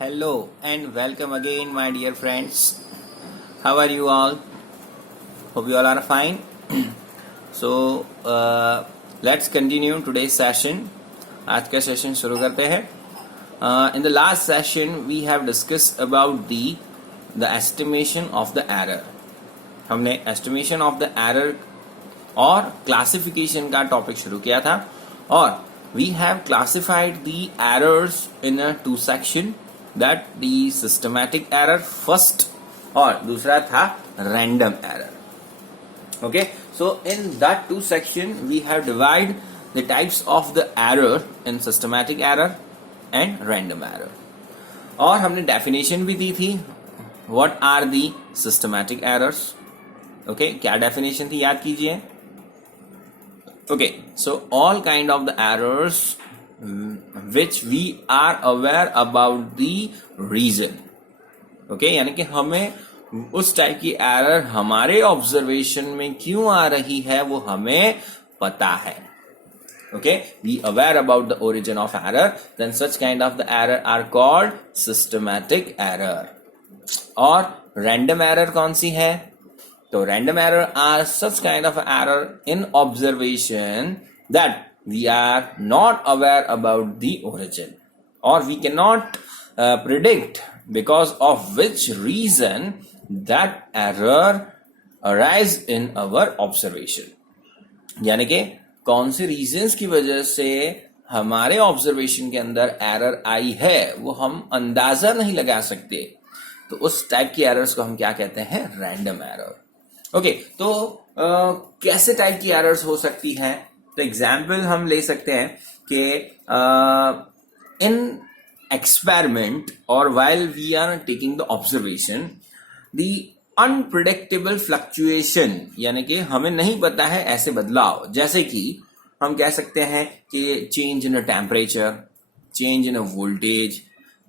Hello and welcome again, my dear friends. How are you all? Hope you all are fine. So let's continue today's session. आज का session शुरू करते हैं. In the last session, we have discussed about the estimation of the error. हमने estimation of the error और classification का topic शुरू किया था और we have classified the errors in a two section. That the systematic error first और दूसरा था random error. Okay, so in that two section we have divided the types of the error in systematic error and random error. और हमने definition भी दी थी. What are the systematic errors? Okay, क्या definition थी याद कीजिए. Okay, so all kind of the errors which we are aware about the reason. Okay, यानी कि हमें उस टाइप की एरर हमारे ऑब्जर्वेशन में क्यों आ रही है वो हमें पता है. Okay, we aware about the origin of error, then such kind of the error are called systematic error. और random error कौन सी है? तो random error are such kind of error in observation that we are not aware about the origin or we cannot predict because of which reason that error arise in our observation. यानी कि कौन से reasons की वजह से हमारे observation के अंदर एरर आई है वो हम अंदाजा नहीं लगा सकते. तो उस टाइप की एरर्स को हम क्या कहते हैं? Random error. ओके, तो कैसे टाइप की एरर्स हो सकती हैं? तो एग्जाम्पल हम ले सकते हैं कि इन एक्सपेरिमेंट और while we are taking the observation the unpredictable fluctuation, यानी कि हमें नहीं पता है ऐसे बदलाव, जैसे कि हम कह सकते हैं कि change in a temperature, change in a voltage,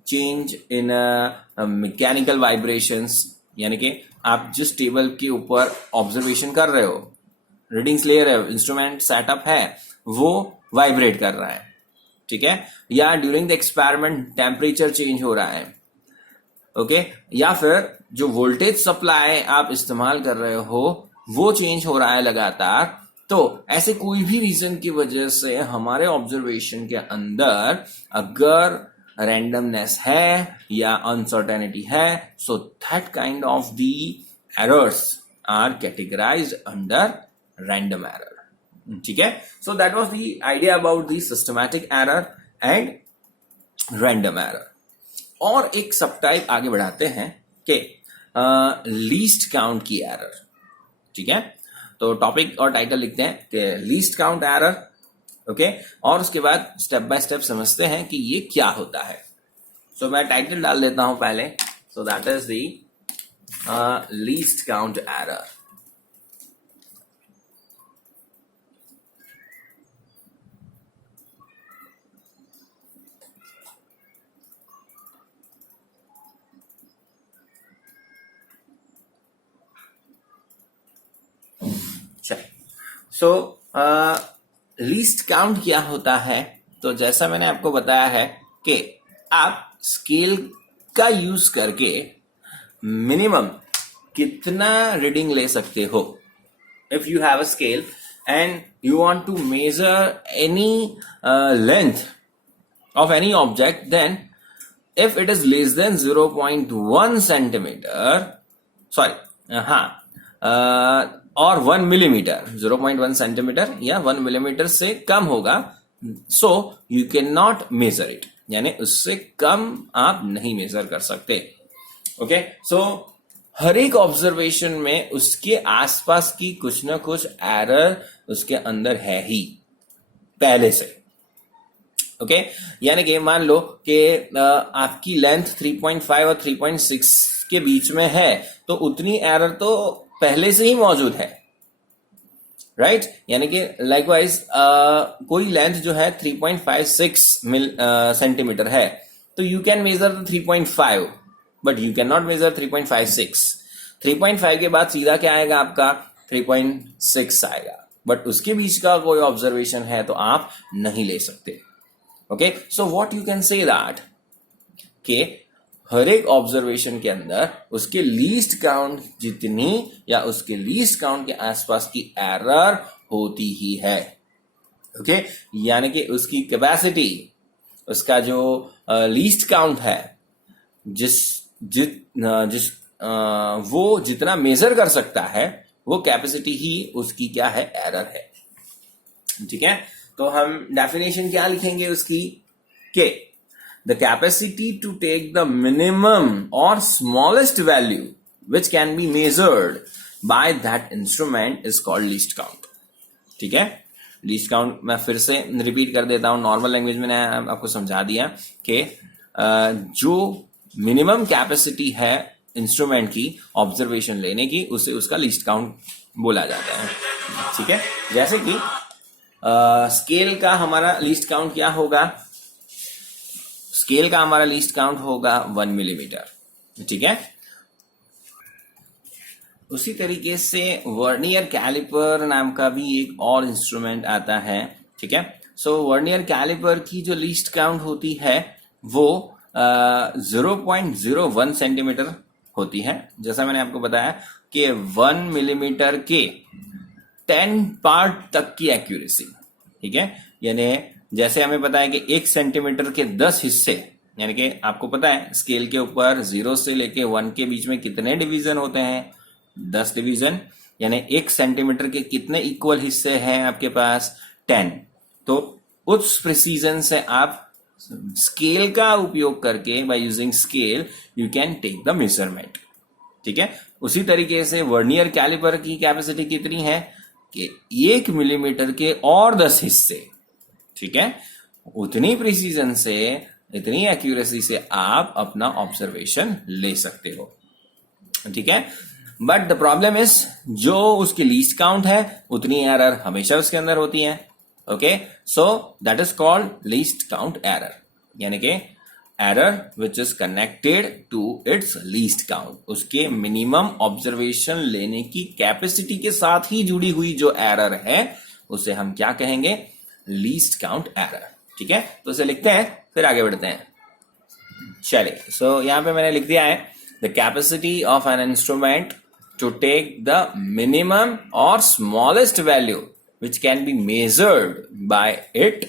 change in a mechanical vibrations. यानी कि आप जिस टेबल के ऊपर ऑब्जर्वेशन कर रहे हो, रीडिंग्स ले रहे हो, इंस्ट्रूमेंट सेटअप है, वो वाइब्रेट कर रहा है. ठीक है, या during the experiment temperature change हो रहा है. ओके, या फिर जो वोल्टेज सप्लाई आप इस्तेमाल कर रहे हो वो चेंज हो रहा है लगातार. तो ऐसे कोई भी रीजन की वजह से हमारे ऑब्जर्वेशन के अंदर अगर रैंडमनेस है या अनसर्टेनिटी है, so that kind of the errors are categorised under random error. ठीक है, so that was the idea about the systematic error and random error. और एक सब टाइप आगे बढ़ाते हैं कि लीस्ट काउंट की एरर. ठीक है, तो टॉपिक और टाइटल लिखते हैं कि लीस्ट काउंट एरर. ओके, और उसके बाद स्टेप बाय स्टेप समझते हैं कि ये क्या होता है. सो मैं टाइटल डाल देता हूं पहले. सो that is the least count error. So least count क्या होता है? तो जैसा मैंने आपको बताया है कि आप स्केल का यूज करके मिनिमम कितना रीडिंग ले सकते हो. If you have a scale and you want to measure any length of any object, then if it is less than 0.1 centimetre, sorry और 1 मिलीमीटर, 0.1 सेंटीमीटर या 1 मिलीमीटर से कम होगा, so you can not measure it. यानी उससे कम आप नहीं major कर सकते. ओके, सो हर एक ऑब्जर्वेशन में उसके आसपास की कुछ ना कुछ एरर उसके अंदर है ही पहले से. ओके, यानी कि मान लो कि आपकी लेंथ 3.5 और 3.6 के बीच में है, तो उतनी एरर तो पहले से ही मौजूद है. राइट, यानी कि लाइकवाइज कोई लेंथ जो है 3.56 सेंटीमीटर है, तो you can measure 3.5 but you can not measure 3.56. 3.5 के बाद सीधा क्या आएगा आपका? 3.6 आएगा. बट उसके बीच का कोई ऑब्जर्वेशन है तो आप नहीं ले सकते. Okay, so what you can say that कि हर एक ऑब्जर्वेशन के अंदर उसके लीस्ट काउंट जितनी या उसके लीस्ट काउंट के आसपास की एरर होती ही है. ओके, यानी कि उसकी कैपेसिटी, उसका जो लीस्ट काउंट है, जिस वो जितना मेजर कर सकता है, वो कैपेसिटी ही उसकी क्या है, एरर है. ठीक है, तो हम डेफिनेशन क्या लिखेंगे उसकी के the capacity to take the minimum और smallest value which can be measured by that instrument is called least count. ठीक है, लीस्ट काउंट मैं फिर से रिपीट कर देता हूं, नॉर्मल लैंग्वेज में मैंने आपको समझा दिया कि जो मिनिमम कैपेसिटी है इंस्ट्रूमेंट की ऑब्जर्वेशन लेने की, उसे उसका लीस्ट काउंट बोला जाता है. ठीक है, जैसे कि स्केल का हमारा लीस्ट काउंट क्या होगा, स्केल का हमारा लीस्ट काउंट होगा 1 मिलीमीटर. ठीक है, उसी तरीके से वर्नियर कैलिपर नाम का भी एक और इंस्ट्रूमेंट आता है. ठीक है, सो वर्नियर कैलिपर की जो लीस्ट काउंट होती है वो 0.01 सेंटीमीटर होती है. जैसा मैंने आपको बताया कि 1 मिलीमीटर के 10 पार्ट तक की एक्यूरेसी. ठीक है, यानी जैसे हमें पता है कि 1 सेंटीमीटर के 10 हिस्से, यानी कि आपको पता है स्केल के ऊपर 0 से लेके 1 के बीच में कितने डिवीजन होते हैं, 10 डिवीजन. यानी 1 सेंटीमीटर के कितने इक्वल हिस्से हैं आपके पास, 10. तो उस प्रिसीजन से आप स्केल का उपयोग करके, by using scale you can take the measurement. ठीक है, उसी तरीके से वर्नियर कैलिपर की कैपेसिटी कितनी है कि 1 मिलीमीटर के और 10 हिस्से. ठीक है, उतनी प्रिसीजन से, इतनी एक्यूरेसी से आप अपना ऑब्जर्वेशन ले सकते हो. ठीक है, बट द प्रॉब्लम इज जो उसकी लीस्ट काउंट है उतनी एरर हमेशा उसके अंदर होती है. Okay, so that is called least count error, यानी कि error which is connected to its least count. उसके मिनिमम ऑब्जर्वेशन लेने की कैपेसिटी के साथ ही जुड़ी हुई जो एरर है उसे हम क्या कहेंगे, लीस्ट काउंट एरर. ठीक है, तो इसे लिखते हैं, फिर आगे बढ़ते हैं. चलिए, सो यहां पे मैंने लिख दिया है the capacity of an instrument to take the minimum or smallest value which can be measured by it,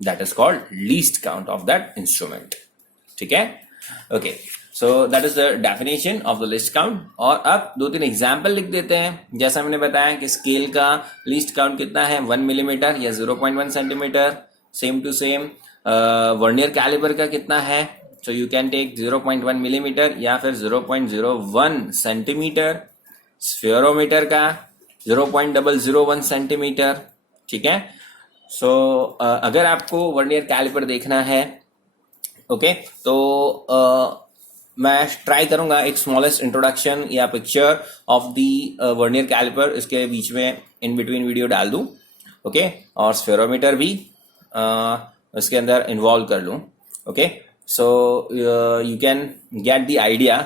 that is called least count of that instrument. ठीक है, okay, so that is the definition of the least count. और अब 2-3 example लिख देते हैं. जैसा मैंने बताया कि स्केल का लीस्ट काउंट कितना है, 1 मिलीमीटर या 0.1 centimetre. Same to same vernier calliper का कितना है, so you can take 0.1 millimetre या फिर 0.01 सेंटीमीटर. स्फेरोमीटर का 0.001 सेंटीमीटर. ठीक है, सो अगर आपको वर्नियर कैलिपर देखना है, ओके, तो मैं ट्राई करूंगा एक स्मॉलेस्ट इंट्रोडक्शन या picture of the vernier calliper इसके बीच में इन बिटवीन वीडियो डाल दूं. ओके, और स्फेरोमीटर भी इसके अंदर इन्वॉल्व कर लूं. Okay, so you can get the idea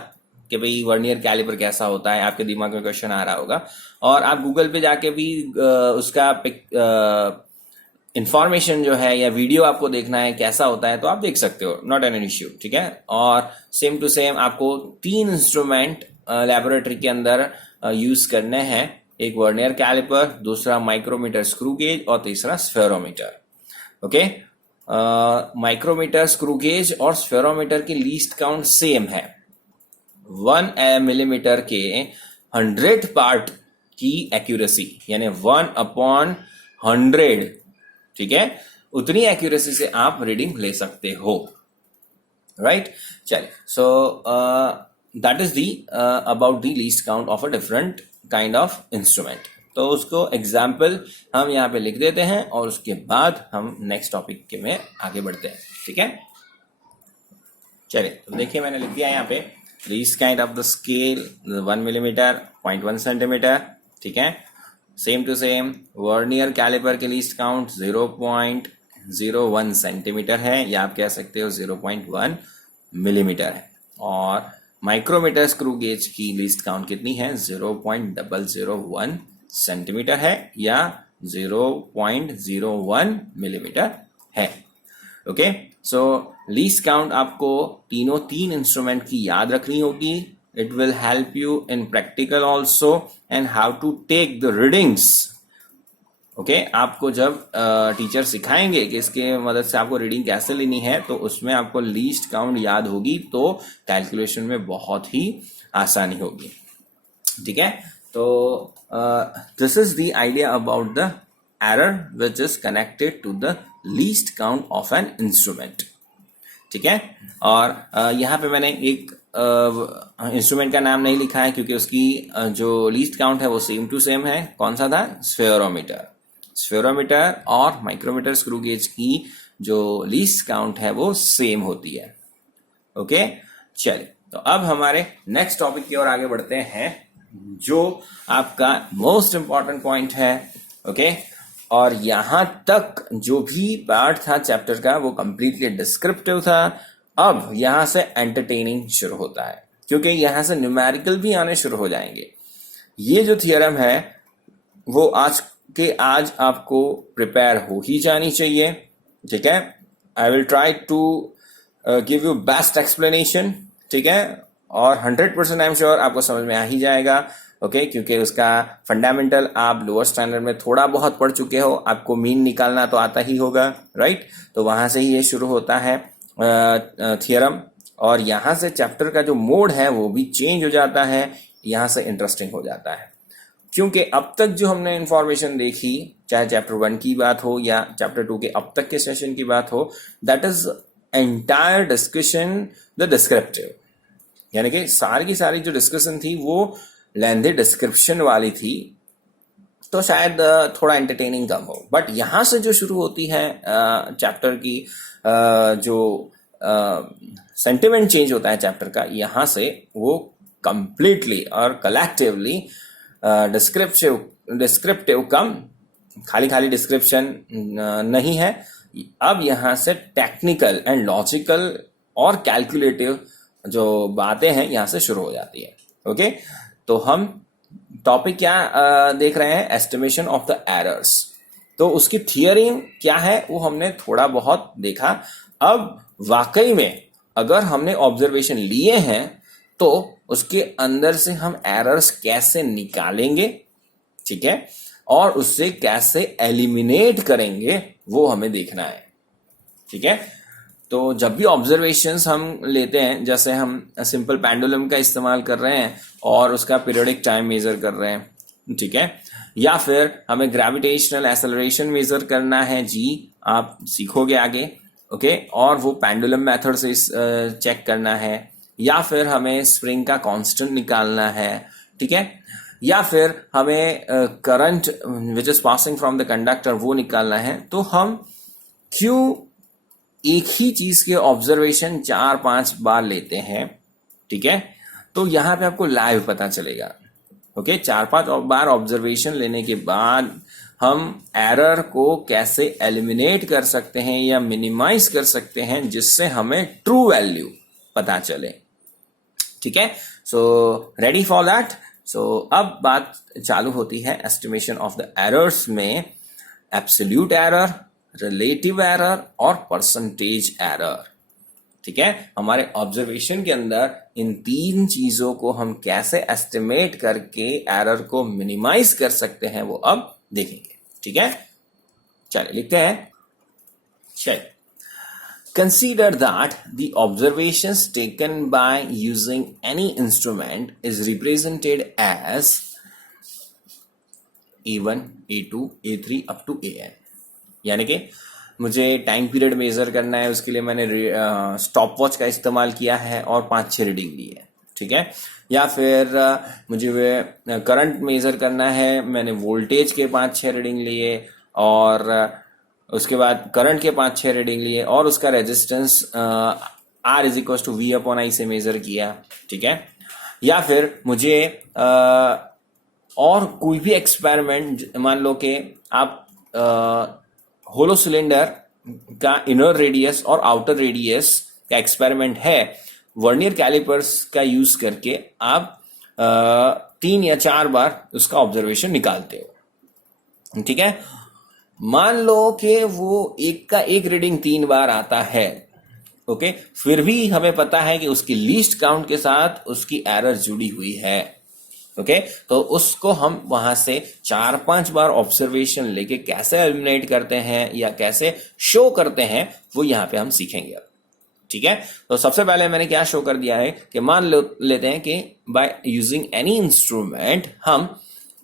कि भाई वर्नियर कैलिपर कैसा होता है. आपके दिमाग में क्वेश्चन आ रहा होगा और आप गूगल पे जाके भी उसका इंफॉर्मेशन जो है या वीडियो आपको देखना है कैसा होता है तो आप देख सकते हो, नॉट एन इश्यू. ठीक है, और सेम टू सेम आपको 3 इंस्ट्रूमेंट लैबोरेटरी के अंदर यूज करने हैं. एक वर्नियर कैलिपर, दूसरा माइक्रोमीटर स्क्रू गेज और तीसरा spherometer. Okay, micrometer screw gauge और स्फेरोमीटर की लीस्ट काउंट सेम है. 1 मिलीमीटर के 100 पार्ट की एक्यूरेसी, यानी 1/100. ठीक है, उतनी एक्यूरेसी से आप रीडिंग ले सकते हो. राइट, चलिए, सो that is the about the least count of a different kind of instrument. तो उसको एग्जाम्पल हम यहाँ पे लिख देते हैं और उसके बाद हम नेक्स्ट टॉपिक के में आगे बढ़ते हैं. ठीक है, चलिए, तो देखिए मैंने लिख दिया यहाँ पे least count of the scale 1 millimetre, 0.1 centimetre. ठीक है, same to same vernier calliper के लीस्ट काउंट 0.01 सेंटीमीटर है या आप कह सकते हो 0.1 मिलीमीटर है. और माइक्रोमीटर स्क्रू गेज की लीस्ट काउंट कितनी है, 0.001 सेंटीमीटर है या 0.01 मिलीमीटर है. ओके, सो लीस्ट काउंट आपको तीनों तीन इंस्ट्रूमेंट की याद रखनी होगी. It will help you in practical also and how to take the readings. Okay, आपको जब टीचर सिखाएंगे कि इसके मदद से आपको रीडिंग कैसे लेनी है, तो उसमें आपको लीस्ट काउंट याद होगी, तो कैलकुलेशन में बहुत ही आसानी होगी. ठीक है, तो this is the idea about the error which is connected to the least count of an instrument. ठीक है, और यहाँ पे मैंने एक इंस्ट्रूमेंट का नाम नहीं लिखा है क्योंकि उसकी जो लीस्ट काउंट है वो सेम टू सेम है. कौन सा था? स्फेरोमीटर. स्फेरोमीटर और माइक्रोमीटर स्क्रू गेज की जो लीस्ट काउंट है वो सेम होती है. ओके, चलिए, तो अब हमारे नेक्स्ट टॉपिक की ओर आगे बढ़ते हैं, जो आपका मोस्ट इंपॉर्टेंट पॉइंट है. ओके, और यहां तक जो भी पार्ट था चैप्टर का वो कंप्लीटली डिस्क्रिप्टिव था. अब यहां से एंटरटेनिंग शुरू होता है, क्योंकि यहां से न्यूमेरिकल भी आने शुरू हो जाएंगे. ये जो थियरम है वो आज आपको प्रिपेयर हो ही जानी चाहिए. ठीक है, I will try to give you best explanation. ठीक है, और 100% आई एम श्योर आपको समझ में आ ही जाएगा. ओके, क्योंकि उसका फंडामेंटल आप लोअर स्टैंडर्ड में थोड़ा बहुत पढ़ चुके हो, आपको मीन निकालना तो आता ही होगा, राइट. तो वहां से ही ये शुरू होता है थियरम, और यहां से चैप्टर का जो मोड है वो भी चेंज हो जाता है. यहां से इंटरेस्टिंग हो जाता है, क्योंकि अब तक जो हमने इंफॉर्मेशन देखी, चाहे चैप्टर 1 की बात हो या चैप्टर 2 के अब तक के सेशन की बात हो, that is entire discussion the descriptive. यानी कि सारी की सारी जो डिस्कशन थी वो लेंथी डिस्क्रिप्शन वाली थी, तो शायद थोड़ा एंटरटेनिंग कम हो. बट यहां से जो शुरू होती है चैप्टर की जो सेंटिमेंट चेंज होता है चैप्टर का, यहां से वो कंप्लीटली और कलेक्टिवली डिस्क्रिप्टिव कम, खाली डिस्क्रिप्शन नहीं है. अब यहां से टेक्निकल एंड लॉजिकल और कैलकुलेटिव जो बातें हैं यहां से शुरू हो जाती है. ओके, तो हम टॉपिक क्या देख रहे हैं? Estimation of the errors. तो उसकी थियरी क्या है वो हमने थोड़ा बहुत देखा. अब वाकई में अगर हमने ऑब्जर्वेशन लिए हैं तो उसके अंदर से हम एरर्स कैसे निकालेंगे, ठीक है, और उससे कैसे एलिमिनेट करेंगे वो हमें देखना है. ठीक है, तो जब भी ऑब्जर्वेशंस हम लेते हैं, जैसे हम सिंपल पेंडुलम का इस्तेमाल कर रहे हैं और उसका पीरियोडिक टाइम मेजर कर रहे हैं, ठीक है, या फिर हमें ग्रेविटेशनल एक्सेलरेशन मेजर करना है, जी आप सीखोगे आगे. ओके, और वो पेंडुलम मेथड से चेक करना है, या फिर हमें स्प्रिंग का कांस्टेंट निकालना है. ठीक है, या फिर हमें current which is passing from the conductor वो निकालना है. तो हम क्यों एक ही चीज के ऑब्जर्वेशन 4-5 बार लेते हैं? ठीक है, तो यहां पे आपको लाइव पता चलेगा. ओके, 4-5 बार ऑब्जर्वेशन लेने के बाद हम एरर को कैसे एलिमिनेट कर सकते हैं या मिनिमाइज कर सकते हैं, जिससे हमें ट्रू वैल्यू पता चले. ठीक है, सो रेडी फॉर दैट. सो अब बात चालू होती है एस्टिमेशन ऑफ द एरर्स में. एब्सोल्यूट एरर, रिलेटिव एरर और परसेंटेज एरर. ठीक है, हमारे ऑब्जर्वेशन के अंदर इन तीन चीजों को हम कैसे एस्टिमेट करके एरर को मिनिमाइज कर सकते हैं वो अब देखेंगे. ठीक है, चलिए लिखते हैं. चलिए, consider that the observations taken by using any instrument is represented as A1, A2, A3 up to AN. यानी कि मुझे टाइम पीरियड मेजर करना है, उसके लिए मैंने स्टॉप वॉच का इस्तेमाल किया है और 5-6 रीडिंग ली है. ठीक है, या फिर मुझे करंट मेजर करना है, मैंने वोल्टेज के 5-6 रीडिंग लिए और उसके बाद करंट के 5-6 रीडिंग लिए और उसका रेजिस्टेंस R = V/I से मेजर किया. ठीक है, या फिर मुझे और कोई भी एक्सपेरिमेंट, मान लो कि आप होलो सिलेंडर का इनर रेडियस और आउटर रेडियस का एक्सपेरिमेंट है, वर्नियर कैलिपर्स का यूज करके आप 3 या 4 बार उसका ऑब्जर्वेशन निकालते हो. ठीक है, मान लो कि वो एक का एक रीडिंग 3 बार आता है, ओके, फिर भी हमें पता है कि उसकी लीस्ट काउंट के साथ उसकी एरर जुड़ी हुई है। ओके, तो उसको हम वहां से 4-5 बार ऑब्जर्वेशन लेके कैसे एलिमिनेट करते हैं या कैसे शो करते हैं, वो यहां पे हम सीखेंगे अब। ठीक है, तो सबसे पहले मैंने क्या शो कर दिया है कि मान लेते हैं कि बाय यूजिंग एनी इंस्ट्रूमेंट हम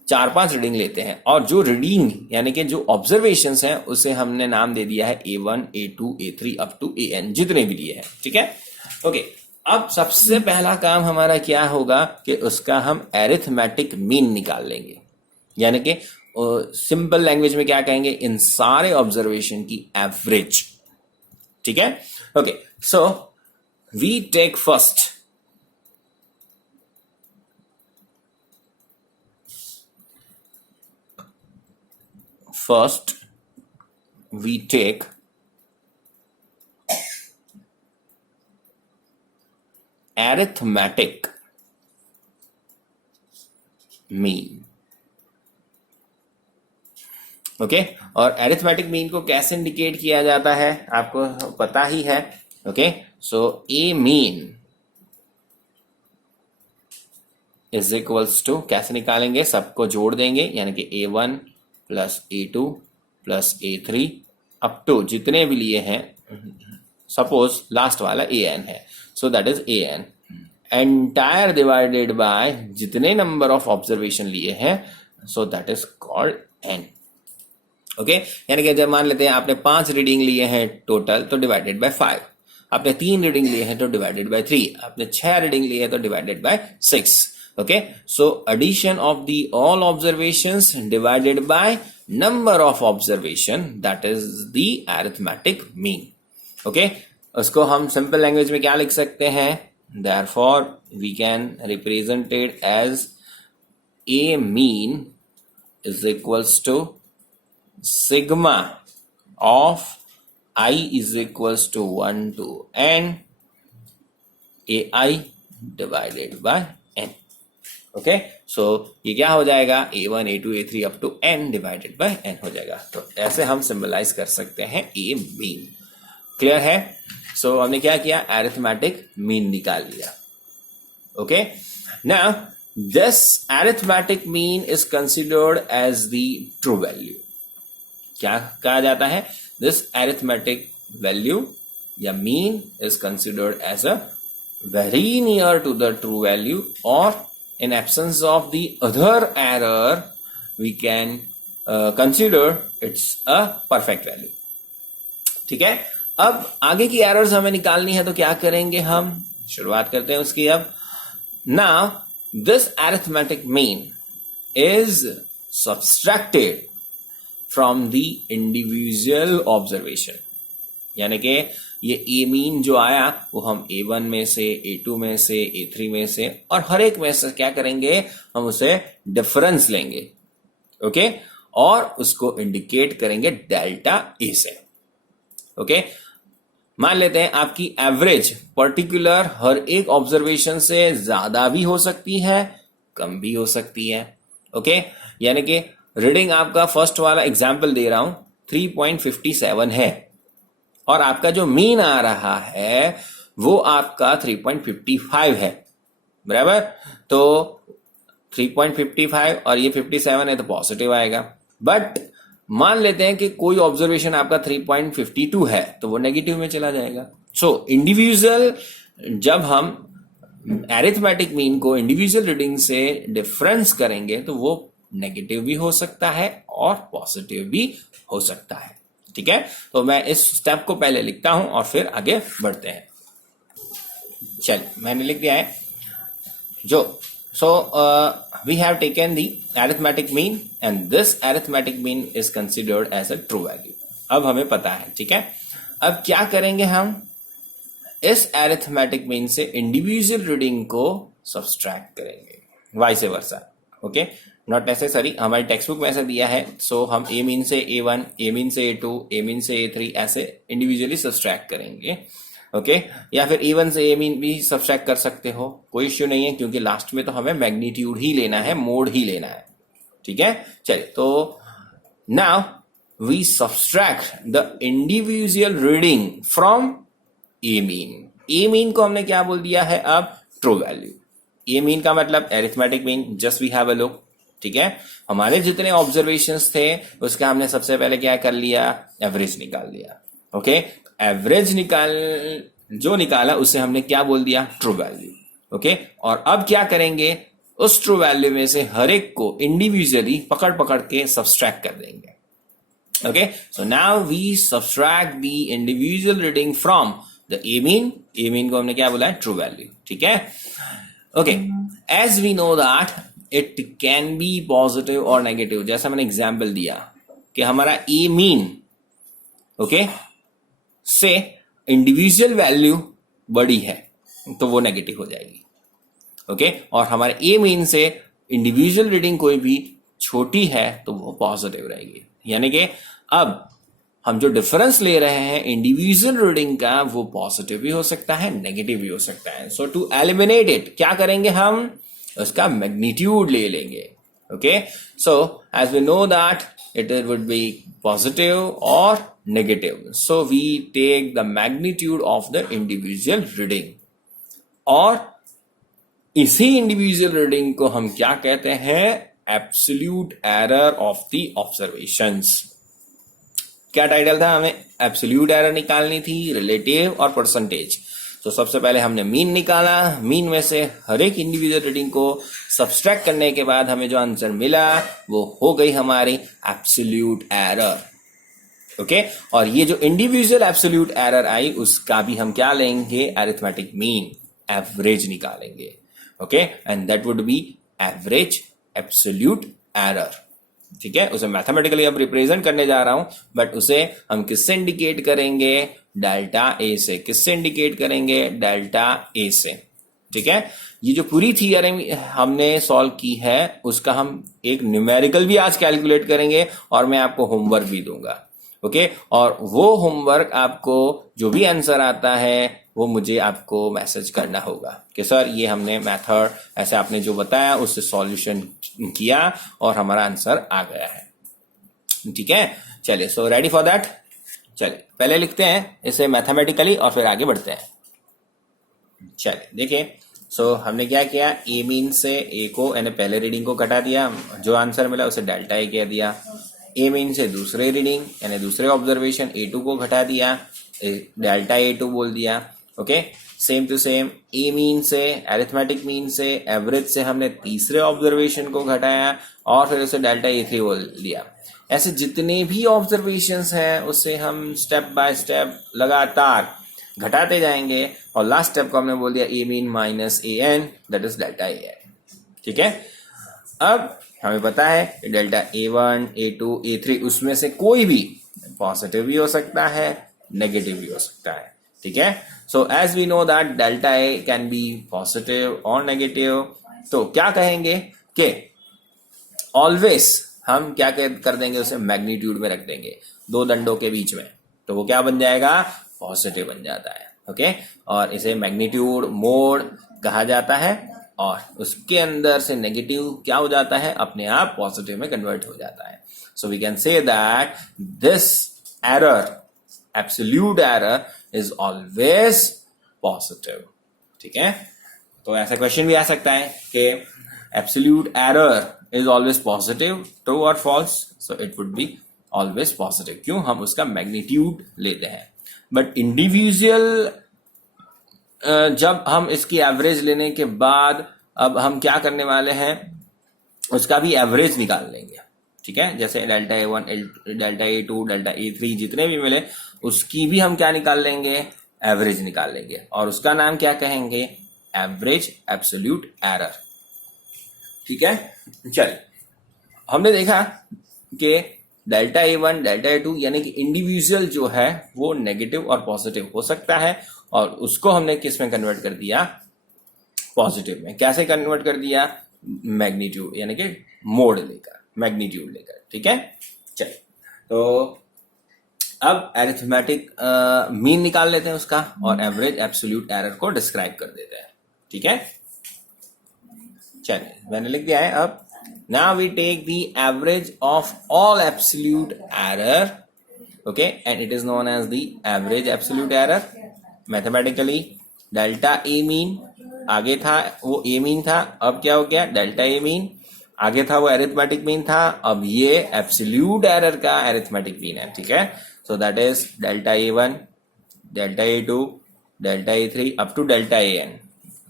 4-5 रीडिंग लेते हैं, और जो रीडिंग यानी कि जो ऑब्जर्वेशंस हैं उसे हमने नाम दे दिया है A1, A2, A3 up to AN, जितने भी लिए हैं। ठीक है, ओके, अब सबसे पहला काम हमारा क्या होगा कि उसका हम एरिथमेटिक मीन निकाल लेंगे, यानी कि सिंपल लैंग्वेज में क्या कहेंगे, इन सारे ऑब्जर्वेशन की एवरेज। ठीक है, okay, so we take first we take arithmetic mean। Okay, और अरिथमेटिक मीन को कैसे इंडिकेट किया जाता है आपको पता ही है। Okay, so A mean is equals to, कैसे निकालेंगे, सबको जोड़ देंगे, यानी कि A1 plus A2 plus A3 up to जितने भी लिए हैं, सपोज लास्ट वाला AN है, so that is AN entire divided by जितने नंबर ऑफ ऑब्जर्वेशन लिए हैं, सो that is called N। Okay, यानी कि जब मान लेते हैं आपने 5 रीडिंग लिए हैं टोटल, तो डिवाइडेड बाय 5, आपने 3 रीडिंग लिए हैं तो डिवाइडेड बाय 3, आपने 6 रीडिंग लिए हैं तो divided by 6। okay, so addition of the all observations divided by number of observation, that is the arithmetic mean। okay, उसको हम सिंपल लैंग्वेज में क्या लिख सकते हैं, therefore we can represent it as a mean is equals to sigma of I is equals to 1 to n AI divided by n। Okay, so ये क्या हो जाएगा, A1, A2, A3 up to N divided by N हो जाएगा। तो ऐसे हम symbolize कर सकते हैं ए मीन। क्लियर है? सो हमने क्या किया, अरिथमेटिक मीन निकाल लिया। Okay, now this arithmetic mean is considered as the true value. क्या कहा जाता है, दिस अरिथमेटिक वैल्यू या mean is considered as a very near to the true value, और in absence of the other error we can consider it's a perfect value। ठीक है, अब आगे की एरर्स हमें निकालनी है, तो क्या करेंगे, हम शुरुआत करते हैं उसकी। अब now this arithmetic mean is subtracted from the individual observation, यानी कि ये ए मीन जो आया वो हम A1 में से, A2 में से, A3 में से, और हर एक में से क्या करेंगे, हम उसे डिफरेंस लेंगे। ओके, और उसको इंडिकेट करेंगे डेल्टा ए से। ओके, मान लेते हैं आपकी एवरेज पर्टिकुलर हर एक ऑब्जर्वेशन से ज्यादा भी हो सकती है, कम भी हो सकती है। ओके, यानी कि रीडिंग आपका फर्स्ट वाला एग्जाम्पल दे रहा हूं 3.57 है, और आपका जो मीन आ रहा है वो आपका 3.55 है, बराबर। तो 3.55 और ये 57 है तो पॉजिटिव आएगा। बट मान लेते हैं कि कोई ऑब्जर्वेशन आपका 3.52 है तो वो नेगेटिव में चला जाएगा। सो इंडिविजुअल, जब हम अरिथमेटिक मीन को इंडिविजुअल रीडिंग से डिफरेंस करेंगे तो वो नेगेटिव भी हो सकता है और पॉजिटिव भी हो सकता है। ठीक है, तो मैं इस स्टेप को पहले लिखता हूं और फिर आगे बढ़ते हैं। चलिए, मैंने लिख दिया है जो, so we have taken the arithmetic mean and this arithmetic mean is considered as a true value. अब हमें पता है। ठीक है, अब क्या करेंगे, हम इस अरिथमेटिक मीन से इंडिविजुअल रीडिंग को सब्सट्रैक्ट करेंगे, vice versa. Okay, not necessary, हमारी टेक्स्ट बुक में ऐसा दिया है। सो हम ए मीन से A1, ए मीन से A2, ए मीन से A3 ऐसे इंडिविजुअली सब्सट्रैक्ट करेंगे। ओके, या फिर A1 से ए मीन भी सब्सट्रैक्ट कर सकते हो, कोई इश्यू नहीं है, क्योंकि लास्ट में तो हमें मैग्नीट्यूड ही लेना है, मोड ही लेना है। ठीक है, चलिए, तो now we subtract the individual reading from A mean. A mean को हमने क्या बोल दिया है अब? True value. ए मीन का मतलब arithmetic mean, just we have a look. ठीक है, हमारे जितने ऑब्जर्वेशंस थे उसका हमने सबसे पहले क्या कर लिया? एवरेज निकाल लिया। ओके, एवरेज जो निकाला उसे हमने क्या बोल दिया? True value. ओके, और अब क्या करेंगे? उस ट्रू वैल्यू में से हर एक को इंडिविजुअली पकड़ पकड़ के सब्सट्रैक्ट कर देंगे। Okay, so now we subtract the individual reading from the A mean. A mean को हमने क्या बोला है? True value. ठीक है, okay, as we know that it can be positive और नेगेटिव। जैसा मैंने एग्जाम्पल दिया कि हमारा ए मीन ओके से इंडिविजुअल वैल्यू बड़ी है तो वो नेगेटिव हो जाएगी। ओके, और हमारे ए मीन से इंडिविजुअल रीडिंग कोई भी छोटी है तो वो पॉजिटिव रहेगी। यानी कि अब हम जो डिफरेंस ले रहे हैं इंडिविजुअल रीडिंग का वो पॉजिटिव भी हो सकता है, नेगेटिव भी हो सकता है। सो टू एलिमिनेट इट क्या करेंगे? हम उसका मैग्नीट्यूड ले लेंगे। Okay, so as we know that it would be positive और negative, so we take the magnitude of the individual reading. और इसी इंडिविजुअल रीडिंग को हम क्या कहते हैं? Absolute error of the observations. क्या टाइटल था? हमें एब्सोल्यूट एरर निकालनी थी, रिलेटिव और परसेंटेज। तो सबसे पहले हमने मीन निकाला, मीन में से हर एक इंडिविजुअल रीडिंग को सब्सट्रैक्ट करने के बाद हमें जो आंसर मिला वो हो गई हमारी एब्सोल्यूट एरर। ओके, और ये जो इंडिविजुअल एब्सोल्यूट एरर आई उसका भी हम क्या लेंगे? अरिथमेटिक मीन, एवरेज निकालेंगे। Okay, and that would be average absolute error. ठीक है, उसे मैथमेटिकली अब रिप्रेजेंट करने जा रहा हूं, बट उसे हम किससे इंडिकेट करेंगे? डेल्टा ए से। किससे इंडिकेट करेंगे? डेल्टा ए से। ठीक है, ये जो पूरी थियरम हमने सॉल्व की है उसका हम एक न्यूमेरिकल भी आज कैलकुलेट करेंगे और मैं आपको होमवर्क भी दूंगा। ओके, और वो होमवर्क आपको जो भी आंसर आता है वो मुझे आपको मैसेज करना होगा कि सर ये हमने मेथड ऐसे आपने जो बताया उससे सॉल्यूशन किया और हमारा आंसर आ गया है। ठीक है, चलिए, सो रेडी फॉर दैट। चलिए पहले लिखते हैं इसे मैथमेटिकली और फिर आगे बढ़ते हैं। चलिए देखिए, सो हमने क्या किया? ए मीन से ए को यानी पहले रीडिंग को घटा दिया, जो आंसर मिला उसे डेल्टा ए कह दिया। ए मीन से दूसरे रीडिंग यानी दूसरे ऑब्जर्वेशन A2 को घटा दिया, डेल्टा A2 बोल दिया। Okay, same to same A mean से, अरिथमेटिक मीन से, एवरेज से हमने तीसरे ऑब्जर्वेशन को घटाया और फिर उसे डेल्टा A3 बोल दिया। ऐसे जितने भी ऑब्जर्वेशंस हैं उसे हम स्टेप बाय स्टेप लगातार घटाते जाएंगे और लास्ट स्टेप को हमने बोल दिया A mean minus A N, that is delta A N. ठीक है, अब हमें पता है डेल्टा A1, A2, A3 उसमें से कोई भी पॉजिटिव भी हो सकता है, नेगेटिव भी हो सकता है। ठीक है, so as we know that delta A can be positive और नेगेटिव, तो क्या कहेंगे कि ऑलवेज हम क्या कर देंगे? उसे मैग्नीट्यूड में रख देंगे दो दंडों के बीच में, तो वो क्या बन जाएगा? पॉजिटिव बन जाता है। ओके, और इसे मैग्नीट्यूड मोड कहा जाता है और उसके अंदर से नेगेटिव क्या हो जाता है? अपने आप पॉजिटिव में कन्वर्ट हो जाता है। So we can say that this error, absolute error is always positive. ठीक है, तो ऐसा क्वेश्चन भी आ सकता है कि absolute error is always positive, true और false? So it would be always positive. क्यों? हम उसका मैग्नीट्यूड लेते हैं। बट इंडिविजुअल जब हम इसकी एवरेज लेने के बाद अब हम क्या करने वाले हैं? उसका भी एवरेज निकाल लेंगे। ठीक है, जैसे delta A1, delta A2, delta A3 जितने भी मिले उसकी भी हम क्या निकाल लेंगे? एवरेज निकाल लेंगे और उसका नाम क्या कहेंगे? Average absolute error. ठीक है, चलिए हमने देखा कि डेल्टा A1, डेल्टा A2 यानी कि इंडिविजुअल जो है वो नेगेटिव और पॉजिटिव हो सकता है और उसको हमने किस में कन्वर्ट कर दिया? पॉजिटिव में। कैसे कन्वर्ट कर दिया? मैग्नीट्यूड यानी कि मोड लेकर, मैग्नीट्यूड लेकर। ठीक है, चलिए तो अब अरिथमेटिक मीन निकाल लेते हैं उसका और एवरेज एब्सोल्यूट एरर को डिस्क्राइब कर देते हैं। ठीक है, चलिए मैंने लिख दिया है। अब now we take the average of all absolute error, okay, and it is known as the average absolute error. Mathematically delta A mean आगे था, वो ए मीन था, अब क्या हो गया डेल्टा ए मीन, आगे था वो एरिथमेटिक मीन था, अब ये एब्सोल्यूट एरर का एरिथमेटिक मीन है, ठीक है। So that is delta A one, delta A two, delta A three up to delta A N,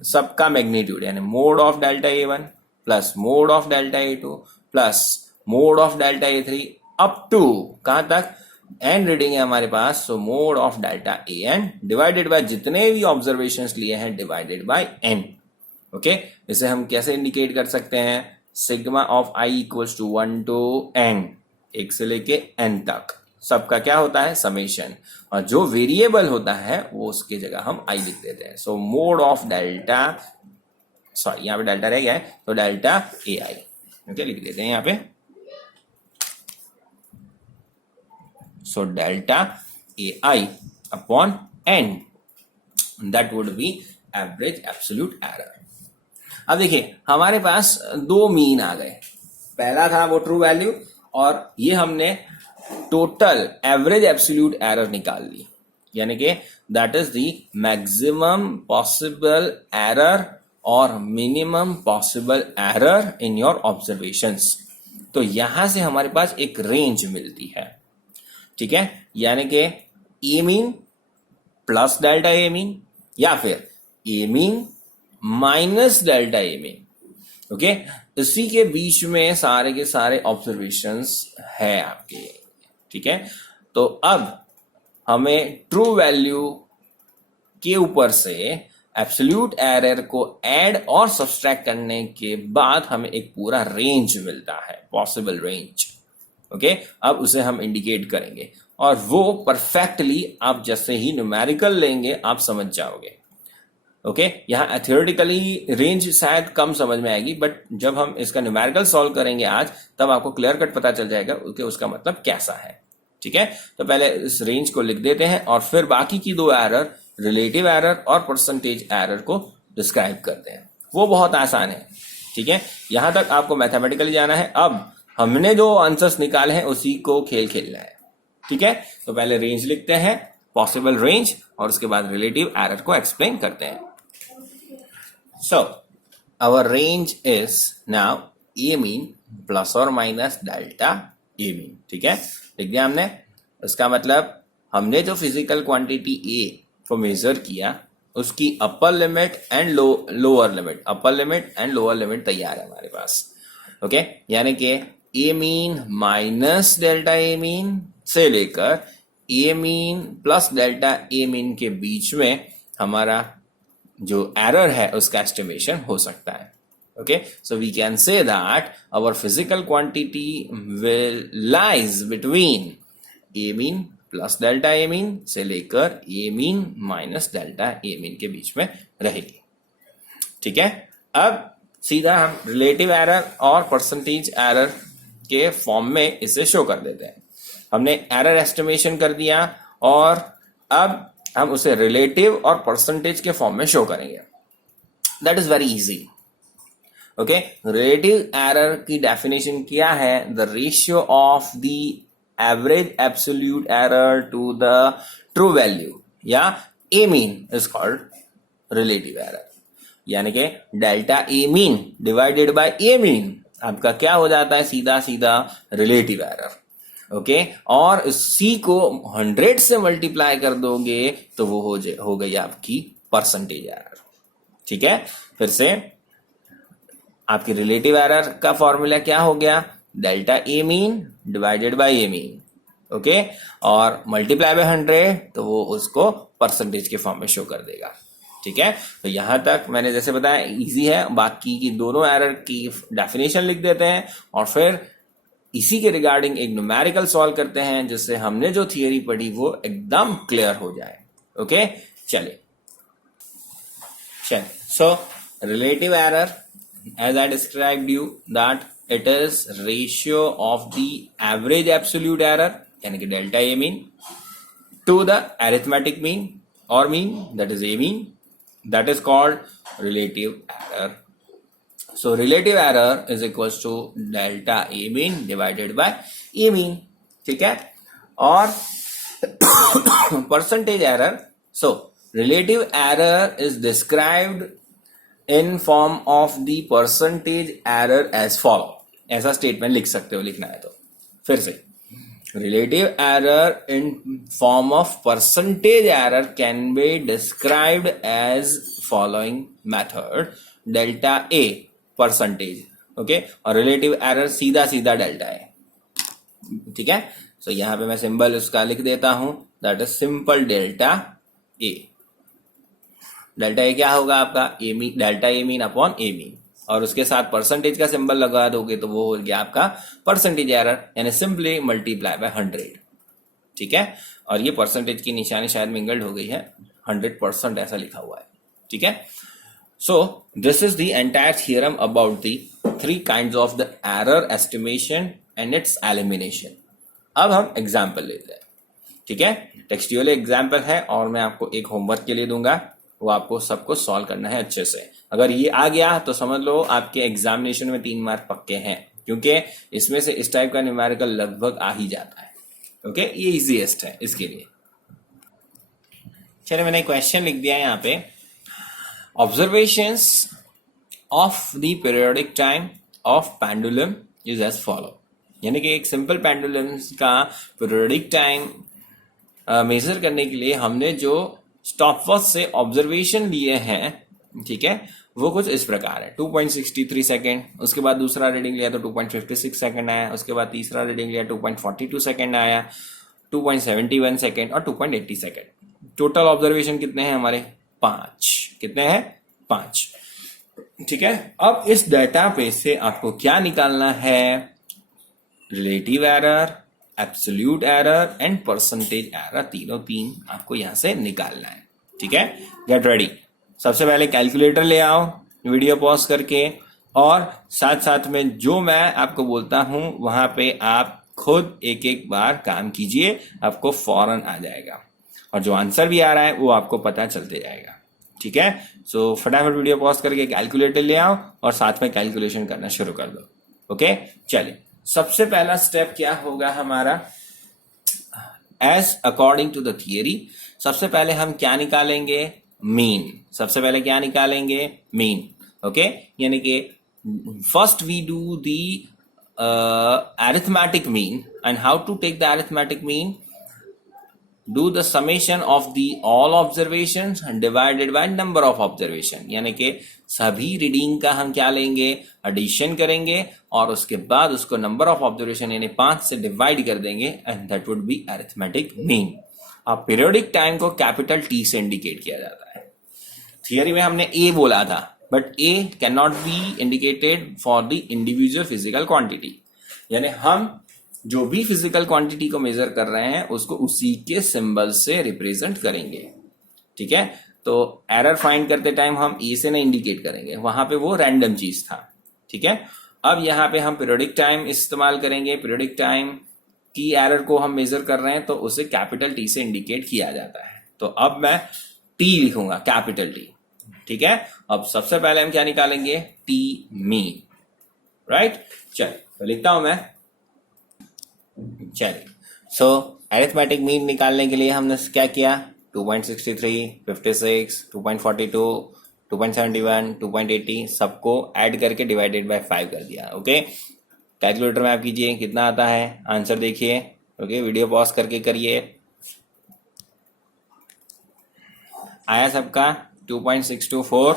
सबका मैग्नीट्यूड यानी mod of delta A one plus mod of delta A two plus mod of delta A three up to कहां तक N reading है हमारे पास, so mod of delta A N divided by जितने भी observations लिए हैं डिवाइडेड बाय एन। ओके, इसे हम कैसे इंडिकेट कर सकते हैं, sigma of I equals to 1 to N, एक से लेके एन तक सबका क्या होता है समेशन, और जो वेरिएबल होता है वो उसकी जगह हम आई लिख देते हैं। सो मोड ऑफ डेल्टा, सॉरी यहाँ पे डेल्टा रह गया है तो डेल्टा ए आई, ओके लिख देते हैं यहाँ पे। So delta A I upon N, that would be average absolute error. अब देखिए हमारे पास दो मीन आ गए, पहला था वो ट्रू वैल्यू और ये हमने टोटल एवरेज एब्सोल्यूट एरर निकाल ली, यानी कि that is the maximum possible error और minimum possible error in your observations. तो यहां से हमारे पास एक रेंज मिलती है, ठीक है, यानी कि ए mean plus delta A mean या फिर ए mean minus delta A mean. Okay, इसी के बीच में सारे के सारे ऑब्जर्वेशंस है आपके, ठीक है। तो अब हमें ट्रू वैल्यू के ऊपर से एब्सोल्यूट एरर को ऐड और सब्सट्रैक्ट करने के बाद हमें एक पूरा रेंज मिलता है, पॉसिबल रेंज। ओके, अब उसे हम इंडिकेट करेंगे और वो परफेक्टली आप जैसे ही न्यूमेरिकल लेंगे आप समझ जाओगे। ओके, यहाँ थ्योरेटिकली रेंज शायद कम समझ में आएगी, बट जब हम इसका न्यूमेरिकल सॉल्व करेंगे आज तब आपको क्लियर कट पता चल जाएगा कि उसका मतलब कैसा है, ठीक है। तो पहले इस रेंज को लिख देते हैं और फिर बाकी की दो एरर, रिलेटिव एरर और परसेंटेज एरर को डिस्क्राइब करते हैं। वो बहुत आसान है, ठीक है, यहां तक आपको मैथमेटिकली जाना है। अब हमने जो आंसर्स निकाले हैं उसी को खेल खेलना है, ठीक है। तो पहले रेंज लिखते हैं, पॉसिबल रेंज, और उसके बाद रिलेटिव एरर को एक्सप्लेन करते हैं। So, our range is now A mean plus or minus delta A mean, ठीक है, लिख दिया हमने। इसका मतलब हमने जो फिजिकल क्वांटिटी A को मेजर किया उसकी upper limit and lower limit, upper limit and lower limit तैयार है हमारे पास। ओके, यानी कि A mean minus delta A mean से लेकर A mean plus delta A mean के बीच में हमारा जो एरर है उसका एस्टिमेशन हो सकता है। Okay, so we can say that our physical quantity will lies between A mean plus delta A mean से लेकर A mean minus delta A mean के बीच में रहेगी, ठीक है। अब सीधा हम रिलेटिव एरर और परसेंटेज एरर के फॉर्म में इसे शो कर देते हैं। हमने एरर एस्टिमेशन कर दिया और अब हम उसे रिलेटिव और परसेंटेज के फॉर्म में शो करेंगे। That is very easy. Okay, relative error की डेफिनेशन क्या है, the ratio of the average absolute error to the true value या A mean is called relative error, यानी कि delta A mean divided by A mean आपका क्या हो जाता है, सीधा सीधा रिलेटिव एरर। ओके, और सी को 100 से मल्टीप्लाई कर दोगे तो वो हो गई आपकी परसेंटेज एरर, ठीक है। फिर से आपकी रिलेटिव एरर का फॉर्मूला क्या हो गया, delta A mean divided by A mean, okay, और मल्टीप्लाई बाय 100 तो वो उसको परसेंटेज के फॉर्म में शो कर देगा, ठीक है। तो यहां तक मैंने जैसे बताया इजी है, बाकी की दोनों एरर की डेफिनेशन लिख देते हैं और फिर इसी के रिगार्डिंग एक न्यूमेरिकल सॉल्व करते हैं जिससे हमने जो थियरी पढ़ी वो एकदम क्लियर हो जाए। ओके, चलिए so relative error as I described you that it is ratio of the average absolute error यानी कि delta A mean to the arithmetic mean और mean that is A mean, that is called relative error. So relative error is equals to delta A mean divided by A mean, ठीक है। और percentage error, so relative error is described in form of the percentage error as follow. ऐसा statement लिख सकते हो, लिखना है तो फिर से relative error in form of percentage error can be described as following method. delta a percentage, okay, और relative error सीधा सीधा डेल्टा है, ठीक है. सो यहां पे मैं सिंबल उसका लिख देता हूं, that is simple delta A. Delta A क्या होगा आपका, A mean, delta A mean upon A mean, और उसके साथ परसेंटेज का सिंबल लगा दोगे तो वो हो गया आपका परसेंटेज एरर, यानी सिंपली मल्टीप्लाई बाय 100, ठीक है. और ये परसेंटेज की निशानी शायद मिंगल्ड हो गई है, 100% ऐसा लिखा हुआ है, ठीक है. So this is the entire theorem about the 3 kinds of the error estimation and it's elimination. अब हम एग्जाम्पल लेते हैं, ठीक है. टेक्सचुअल एग्जाम्पल है और मैं आपको एक होमवर्क के लिए दूंगा, वो आपको सबको सॉल्व करना है अच्छे से. अगर ये आ गया तो समझ लो आपके एग्जामिनेशन में 3 मार्क पक्के हैं, क्योंकि इसमें से इस टाइप का न्यूमेरिकल लगभग आ ही जाता है, ओके. ये इजीएस्ट है इसके लिए. चलिए मैंने क्वेश्चन लिख दिया है यहाँ पे. Observations of the periodic time of pendulum is as follow. यानी कि एक सिंपल पेंडुलम का पीरियोडिक टाइम मेजर करने के लिए हमने जो स्टॉपवॉच से ऑब्जर्वेशन लिए हैं, ठीक है, वो कुछ इस प्रकार है. 2.63 सेकेंड, उसके बाद दूसरा रीडिंग लिया तो 2.56 सेकेंड आया, उसके बाद तीसरा रीडिंग लिया 2.42 सेकेंड आया, 2.71 सेकेंड और 2.80 सेकेंड. टोटल ऑब्जर्वेशन कितने हैं हमारे, 5. कितने हैं, 5, ठीक है. अब इस डाटा पे से आपको क्या निकालना है, relative error, absolute error and percentage error, तीन आपको यहां से निकालना है, ठीक है. Get ready. सबसे पहले कैलकुलेटर ले आओ वीडियो पॉज करके, और साथ साथ में जो मैं आपको बोलता हूं वहां पे आप खुद एक एक बार काम कीजिए, आपको फौरन आ जाएगा, और जो आंसर भी आ रहा है वो आपको पता चलते जाएगा, ठीक है. सो फटाफट वीडियो पॉज करके कैलकुलेटर ले आओ और साथ में कैलकुलेशन करना शुरू कर दो, ओके. चलिए सबसे पहला स्टेप क्या होगा हमारा, as according to the theory. सबसे पहले हम क्या निकालेंगे, मीन. सबसे पहले क्या निकालेंगे, मीन, ओके. यानी कि first we do the arithmetic mean. And how to take the arithmetic mean, do the summation of the all observations divided by number of observation. यानी कि सभी रीडिंग का हम क्या लेंगे, एडिशन करेंगे और उसके बाद उसको नंबर ऑफ ऑब्जर्वेशन यानी 5 से डिवाइड कर देंगे, and that would B arithmetic mean. अब पीरियोडिक टाइम को कैपिटल टी से इंडिकेट किया जाता है. थियरी में हमने ए बोला था, but A can not be indicated for the individual physical quantity. यानी हम जो भी फिजिकल क्वांटिटी को मेजर कर रहे हैं उसको उसी के सिंबल से रिप्रेजेंट करेंगे, ठीक है. तो एरर फाइंड करते टाइम हम ए से नहीं इंडिकेट करेंगे, वहां पे वो रैंडम चीज था, ठीक है. अब यहाँ पे हम पीरियोडिक टाइम इस्तेमाल करेंगे. पीरियोडिक टाइम की एरर को हम मेजर कर रहे हैं तो उसे कैपिटल टी से इंडिकेट किया जाता है. तो अब मैं टी लिखूंगा, कैपिटल टी, ठीक है. अब सबसे पहले हम क्या निकालेंगे, टी मीन, राइट. चलिए तो लिखता हूं मैं. चलिए सो अरिथमेटिक मीन निकालने के लिए हमने क्या किया, 2.63, 56, 2.42, 2.71, 2.80 सबको ऐड करके डिवाइडेड बाय 5 कर दिया, ओके. कैलकुलेटर में आप कीजिए कितना आता है, आंसर देखिए, ओके. वीडियो पॉज करके करिए. आया सबका 2.624,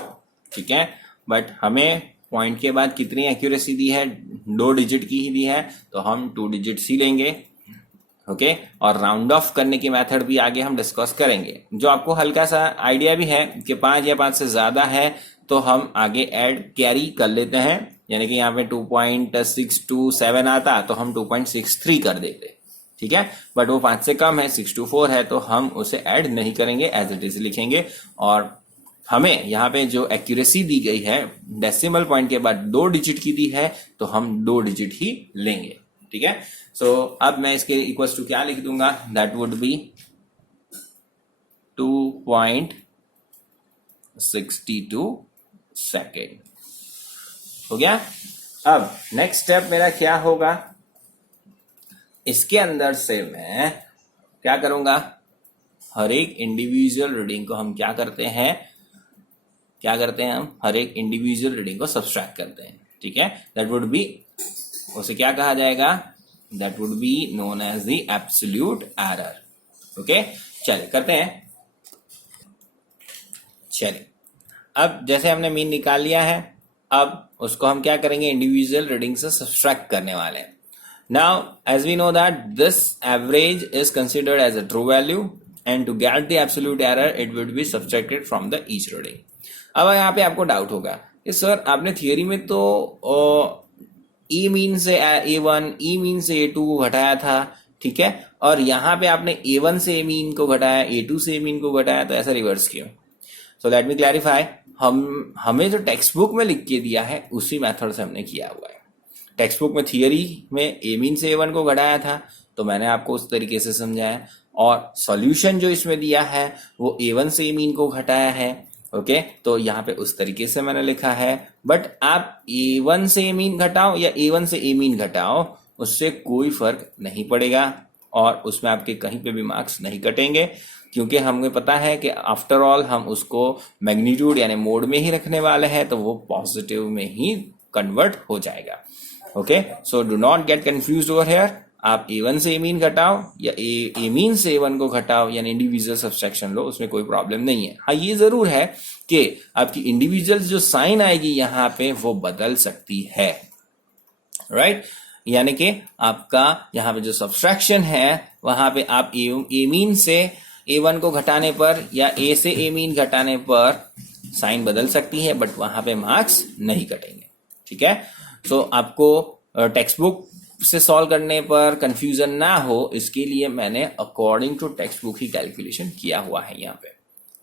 ठीक है. बट हमें पॉइंट के बाद कितनी एक्यूरेसी दी है, 2 डिजिट की ही दी है, तो हम 2 डिजिट्स ही लेंगे, ओके. और राउंड ऑफ करने की मेथड भी आगे हम डिस्कस करेंगे. जो आपको हल्का सा आइडिया भी है कि 5 या 5 से ज्यादा है तो हम आगे ऐड कैरी कर लेते हैं. यानी कि यहाँ पे 2.627 आता तो हम 2.63 कर देते, ठीक है. बट वो 5 से कम है, 624 है, तो हम उसे ऐड नहीं करेंगे, एज इट इज लिखेंगे. और हमें यहाँ पे जो एक्यूरेसी दी गई है डेसिमल पॉइंट के बाद 2 डिजिट की दी है, तो हम 2 डिजिट ही लेंगे, ठीक है. सो अब मैं इसके इक्वल्स टू क्या लिख दूंगा, दैट वुड बी 2.62 सेकेंड. हो गया. अब नेक्स्ट स्टेप मेरा क्या होगा, इसके अंदर से मैं क्या करूंगा, हर एक इंडिविजुअल रीडिंग को हम क्या करते हैं हम हर एक इंडिविजुअल रीडिंग को सब्सट्रैक्ट करते हैं, ठीक है। दैट वुड बी, उसे क्या कहा जाएगा, that would be known as the absolute error. Okay, चलिए करते हैं। चलिए, अब जैसे हमने मीन निकाल लिया है, अब उसको हम क्या करेंगे, इंडिविजुअल रीडिंग से सब्सट्रैक्ट करने वाले हैं। Now as we know that this average is considered as a true value and to get the absolute error it would be subtracted from the each reading. अब यहाँ पे आपको डाउट होगा कि सर आपने थियोरी में तो ई मीन से A1, ई मीन से A2 को घटाया था, ठीक है, और यहाँ पे आपने A1 से ए मीन को घटाया, A2 से ए मीन को घटाया, तो ऐसा रिवर्स क्यों? So let me clarify. हमें जो टेक्स्ट बुक में लिख के दिया है उसी मेथड से हमने किया हुआ है। टेक्स्ट बुक में थियरी में ए मीन से A1 को घटाया था, तो मैंने आपको उस तरीके से समझाया, और सॉल्यूशन जो इसमें दिया है वो A1 से ए मीन को घटाया है। ओके, तो यहाँ पे उस तरीके से मैंने लिखा है। बट आप A1 से ए मीन घटाओ या A1 से ए मीन घटाओ, उससे कोई फर्क नहीं पड़ेगा और उसमें आपके कहीं पे भी मार्क्स नहीं कटेंगे, क्योंकि हमें पता है कि आफ्टर ऑल हम उसको मैग्नीट्यूड यानी मोड में ही रखने वाले हैं, तो वो पॉजिटिव में ही कन्वर्ट हो जाएगा। Okay, so do not gate confused over here. आप A1 से ए मीन घटाओ या ए मीन से A1 को घटाओ, यानी इंडिविजुअल सब्सट्रैक्शन लो, उसमें कोई प्रॉब्लम नहीं है। हाँ, ये जरूर है कि आपकी इंडिविजुअल जो साइन आएगी यहाँ पे वो बदल सकती है, राइट। यानी कि आपका यहाँ पे जो सब्सट्रैक्शन है वहां पे आप ए मीन से A1 को घटाने पर या A से ए मीन घटाने पर साइन बदल सकती है, बट वहां पे मार्क्स नहीं कटेंगे, ठीक है। तो आपको टेक्स्ट बुक से सॉल्व करने पर कंफ्यूजन ना हो, इसके लिए मैंने अकॉर्डिंग टू टेक्स्ट बुक ही कैलकुलेशन किया हुआ है यहाँ पे।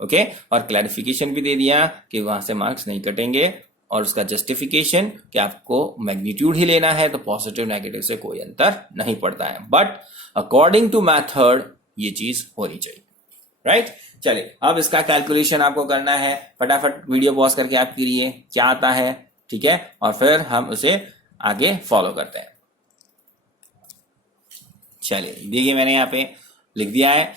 ओके, और क्लैरिफिकेशन भी दे दिया कि वहां से मार्क्स नहीं कटेंगे, और उसका जस्टिफिकेशन कि आपको मैग्नीट्यूड ही लेना है, तो पॉजिटिव नेगेटिव से कोई अंतर नहीं पड़ता है, बट अकॉर्डिंग टू मैथड ये चीज होनी चाहिए, राइट। चलिए, अब इसका कैलकुलेशन आपको करना है। फटाफट वीडियो पॉज करके आप करिए क्या आता है, ठीक है, और फिर हम उसे आगे फॉलो करते हैं। चलिए, देखिए मैंने यहाँ पे लिख दिया है।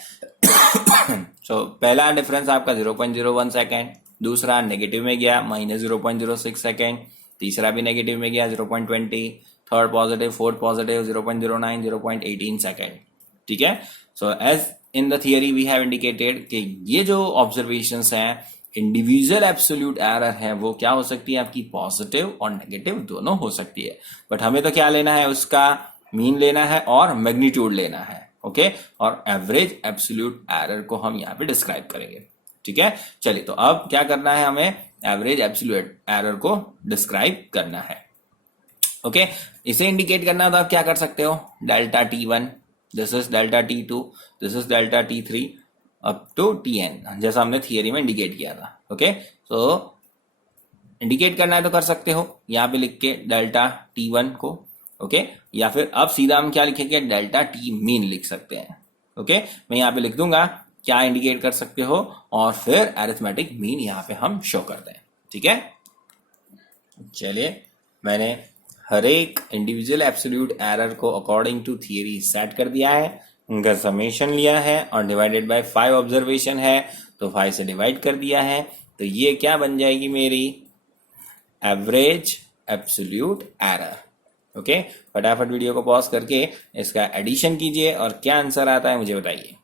सो पहला डिफरेंस आपका 0.01 सेकेंड, दूसरा नेगेटिव में गया -0.06 सेकेंड, तीसरा भी नेगेटिव में गया 0.20, third positive, fourth positive 0.09, 0.18 second, ठीक है। So as in the theory we have indicated कि ये जो ऑब्जर्वेशंस हैं, इंडिविजुअल एब्सोल्यूट एरर है, वो क्या हो सकती है आपकी, पॉजिटिव और नेगेटिव दोनों हो सकती है। बट हमें तो क्या लेना है, उसका मीन लेना है और मैग्नीट्यूड लेना है। ओके, और एवरेज एब्सोल्यूट एरर को हम यहाँ पे डिस्क्राइब करेंगे, ठीक है। चलिए, तो अब क्या करना है, हमें एवरेज एब्सोल्यूट एरर को डिस्क्राइब करना है। ओके, इसे इंडिकेट करना हो तो आप क्या कर सकते हो, delta T1, this is delta T2, this is delta T3 up to Tn, जैसा हमने थियरी में इंडिकेट किया था। ओके, सो इंडिकेट करना है तो कर सकते हो यहाँ पे लिख के डेल्टा T1 को। ओके, या फिर अब सीधा हम क्या लिखेंगे, डेल्टा T मीन लिख सकते हैं। ओके, मैं यहाँ पे लिख दूंगा क्या इंडिकेट कर सकते हो, और फिर अरिथमेटिक मीन यहाँ पे हम शो करते हैं, ठीक है। चलिए, मैंने हर एक इंडिविजुअल एब्सोल्यूट एरर को अकॉर्डिंग टू थियरी सेट कर दिया है, उनका समेशन लिया है और डिवाइडेड बाय 5 ऑब्जर्वेशन है, तो 5 से डिवाइड कर दिया है, तो ये क्या बन जाएगी मेरी एवरेज एब्सोल्यूट एरर। ओके, फटाफट वीडियो को पॉज करके इसका एडिशन कीजिए और क्या आंसर आता है मुझे बताइए।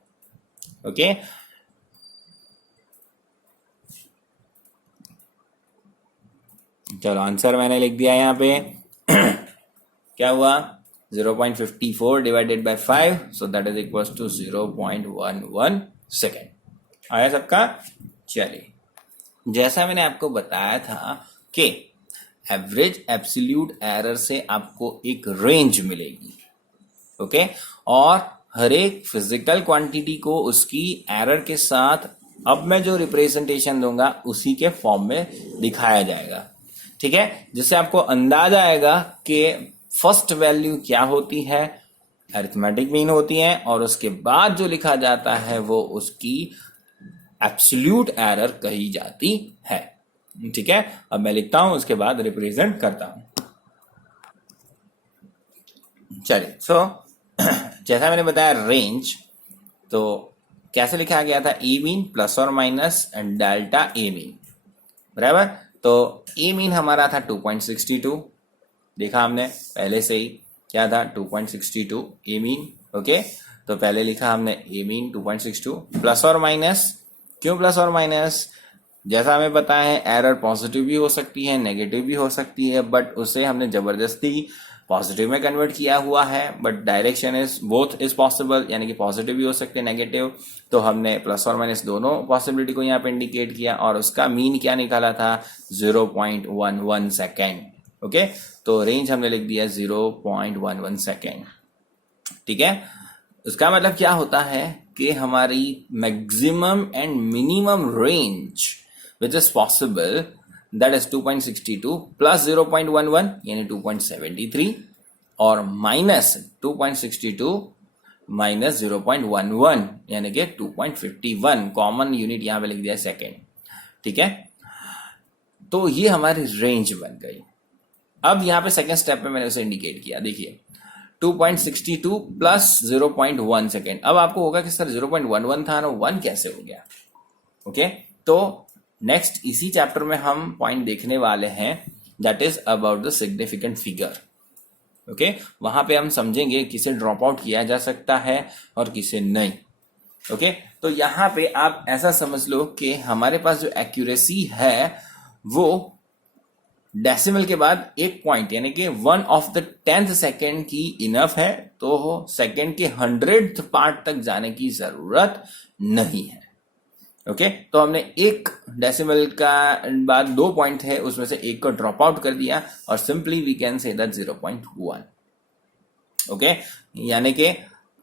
ओके, चलो आंसर मैंने लिख दिया यहाँ पे। क्या हुआ, 0.54 divided by 5, so that is equal to 0.11 second. आया सबका। चलिए, जैसा मैंने आपको बताया था कि एवरेज एब्सोल्यूट एरर से आपको एक रेंज मिलेगी। ओके, और हर एक फिजिकल क्वांटिटी को उसकी एरर के साथ अब मैं जो रिप्रेजेंटेशन दूंगा उसी के फॉर्म में दिखाया जाएगा, ठीक है, जिससे आपको अंदाजा आएगा कि फर्स्ट वैल्यू क्या होती है, अरिथमेटिक मीन होती है, और उसके बाद जो लिखा जाता है वो उसकी एब्सोल्यूट एरर कही जाती है, ठीक है। अब मैं लिखता हूं, उसके बाद रिप्रेजेंट करता हूं। चलिए, सो जैसा मैंने बताया रेंज, तो कैसे लिखा गया था, ए मीन प्लस और माइनस डेल्टा ए मीन, बराबर। तो ए मीन हमारा था 2.62, देखा हमने पहले से ही, क्या था 2.62 ए मीन। ओके, तो पहले लिखा हमने ए मीन 2.62 प्लस और माइनस। क्यों प्लस और माइनस? जैसा हमें पता है एरर पॉजिटिव भी हो सकती है, नेगेटिव भी हो सकती है, बट उसे हमने जबरदस्ती पॉजिटिव में कन्वर्ट किया हुआ है, but direction is both is possible, यानी कि पॉजिटिव भी हो सकते हैं नेगेटिव। तो हमने प्लस और माइनस दोनों पॉसिबिलिटी को यहाँ पे इंडिकेट किया और उसका मीन क्या निकाला था, 0.11 सेकेंड। ओके, तो रेंज हमने लिख दिया 0.11 सेकेंड। ठीक है, उसका मतलब क्या होता है कि हमारी maximum and minimum range which is possible that is 2.62 plus 0.11 यानी 2.73 और माइनस 2.62 माइनस 0.11 यानी कि 2.51, कॉमन यूनिट यहां पे लिख दिया सेकेंड। ठीक है, तो ये हमारी रेंज बन गई। अब यहां पे सेकेंड स्टेप में मैंने उसे इंडिकेट किया, देखिए 2.62 प्लस 0.1 सेकेंड। अब आपको होगा कि सर 0.11 था ना, 1 कैसे हो गया? ओके, तो नेक्स्ट इसी चैप्टर में हम पॉइंट देखने वाले हैं, that is about the significant figure. Okay, वहां पे हम समझेंगे किसे ड्रॉप आउट किया जा सकता है और किसे नहीं। ओके, तो यहां पे आप ऐसा समझ लो कि हमारे पास जो एक्यूरेसी है वो डेसिमल के बाद एक पॉइंट यानी कि 1/10 सेकेंड की इनफ है, तो सेकेंड के 100th पार्ट तक जाने की जरूरत नहीं है। ओके, तो हमने एक डेसिमल का बाद 2 पॉइंट है, उसमें से एक को ड्रॉप आउट कर दिया और simply we can say that 0.1। ओके, यानी कि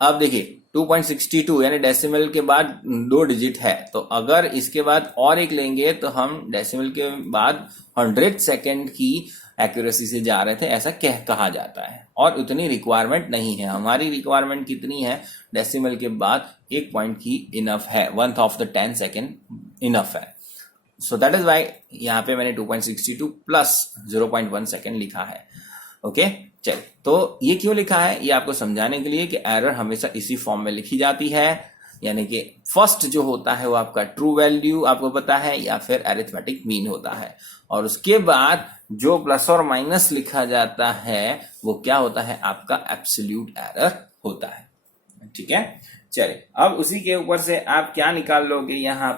अब देखिए 2.62 यानी डेसिमल के बाद 2 डिजिट है, तो अगर इसके बाद और एक लेंगे तो हम डेसिमल के बाद 100th सेकेंड की एक्यूरेसी से जा रहे थे, ऐसा कहा जाता है। और उतनी रिक्वायरमेंट नहीं है, हमारी रिक्वायरमेंट कितनी है, डेसिमल के बाद एक पॉइंट की इनफ है, 1/10 सेकेंड इनफ है। सो दैट इज वाई यहाँ पे मैंने 2.62 प्लस 0.1 सेकेंड लिखा है। ओके, चल, तो ये क्यों लिखा है, ये आपको समझाने के लिए कि एरर हमेशा इसी फॉर्म में लिखी जाती है, यानी कि फर्स्ट जो होता है वो आपका ट्रू वैल्यू आपको पता है या फिर अरिथमेटिक मीन होता है, और उसके बाद जो प्लस और माइनस लिखा जाता है वो क्या होता है, आपका एब्सोल्यूट एरर होता है। ठीक है, चलिए अब उसी के ऊपर से आप क्या निकाल लोगे, यहाँ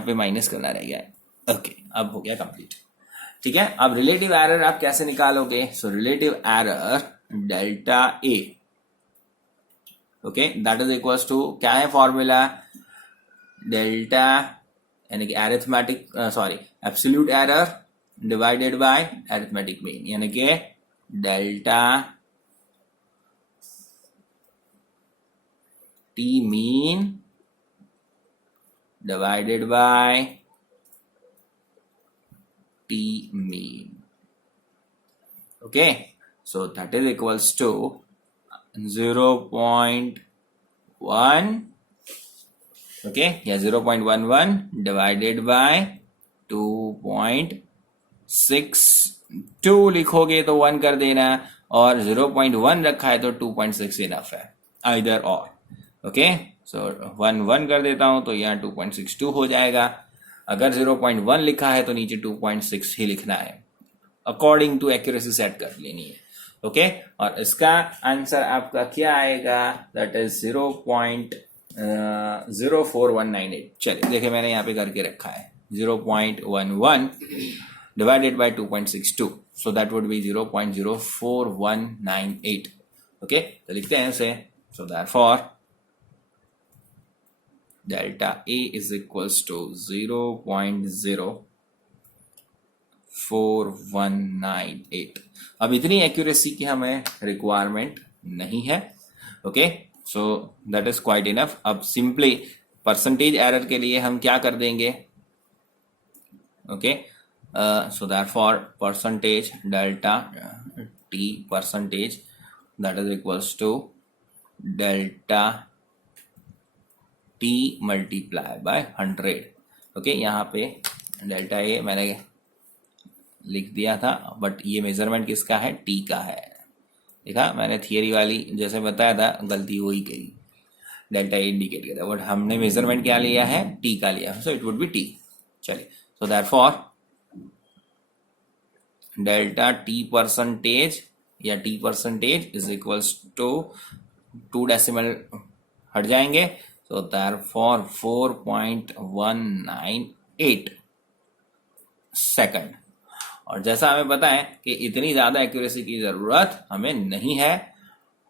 पे माइनस करना रह गया है। ओके, अब हो गया कंप्लीट। ठीक है, अब रिलेटिव एरर आप कैसे निकालोगे, so relative error delta A, okay, that is equals to, क्या है फॉर्मूला, डेल्टा यानी कि arithmetic absolute error divided by arithmetic mean, यानी कि delta T mean divided by T mean. Okay, so that is equals to 0.1, okay, या 0.11 divided by 2.62 लिखोगे तो 1 कर देना, और 0.1 रखा है तो 2.6 इनफ है, आइदर और। ओके, सो 1 कर देता हूं तो यहाँ 2.62 हो जाएगा। अगर 0.1 लिखा है तो नीचे 2.6 ही लिखना है, अकॉर्डिंग टू एक्यूरेसी सेट कर लेनी है। ओके, और इसका आंसर आपका क्या आएगा, दैट इज 0.04198। चलिए देखिए, मैंने यहाँ पे करके रखा है 0.11 divided by 2.62, so that would be 0.04198। Okay, तो लिखते हैं उसे, so therefore delta A is equals to 0.04198। अब इतनी एक्यूरेसी की हमें रिक्वायरमेंट नहीं है। Okay, so that is quite enough. अब सिंपली परसेंटेज एरर के लिए हम क्या कर देंगे, okay, so therefore percentage delta T percentage that is equals to delta T multiply by 100। Okay, यहाँ पे डेल्टा ए मैंने लिख दिया था, बट ये मेजरमेंट किसका है, टी का है। देखा, मैंने थियरी वाली जैसे बताया था गलती हो ही गई। डेल्टा ए इंडिकेट करता है, बट हमने मेजरमेंट क्या लिया है, टी का लिया है, so it would be T. चलिए, so therefore delta T percentage या T percentage is equals to 2 decimal हट जाएंगे, सो देयरफॉर 4.198 सेकंड। और जैसा हमें पता है कि इतनी ज्यादा एक्यूरेसी की जरूरत हमें नहीं है,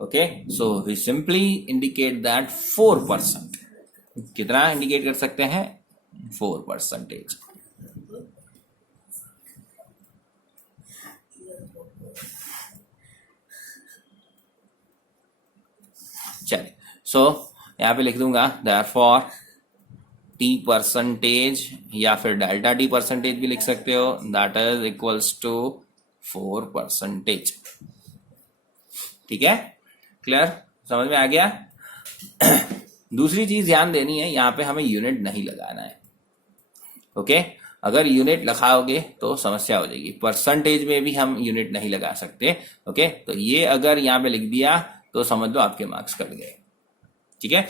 okay, so we simply indicate that 4%। कितना इंडिकेट कर सकते हैं, 4%। चलिए, सो यहाँ पे लिख दूंगा देयरफॉर टी परसेंटेज या फिर डेल्टा टी परसेंटेज भी लिख सकते हो, दैट इज इक्वल्स टू 4%। ठीक है, क्लियर, समझ में आ गया। दूसरी चीज ध्यान देनी है, यहाँ पे हमें यूनिट नहीं लगाना है, ओके। अगर यूनिट लगाओगे तो समस्या हो जाएगी, परसेंटेज में भी हम यूनिट नहीं लगा सकते, ओके। तो ये अगर यहाँ पे लिख दिया तो समझ लो आपके मार्क्स कट गए, ठीक है।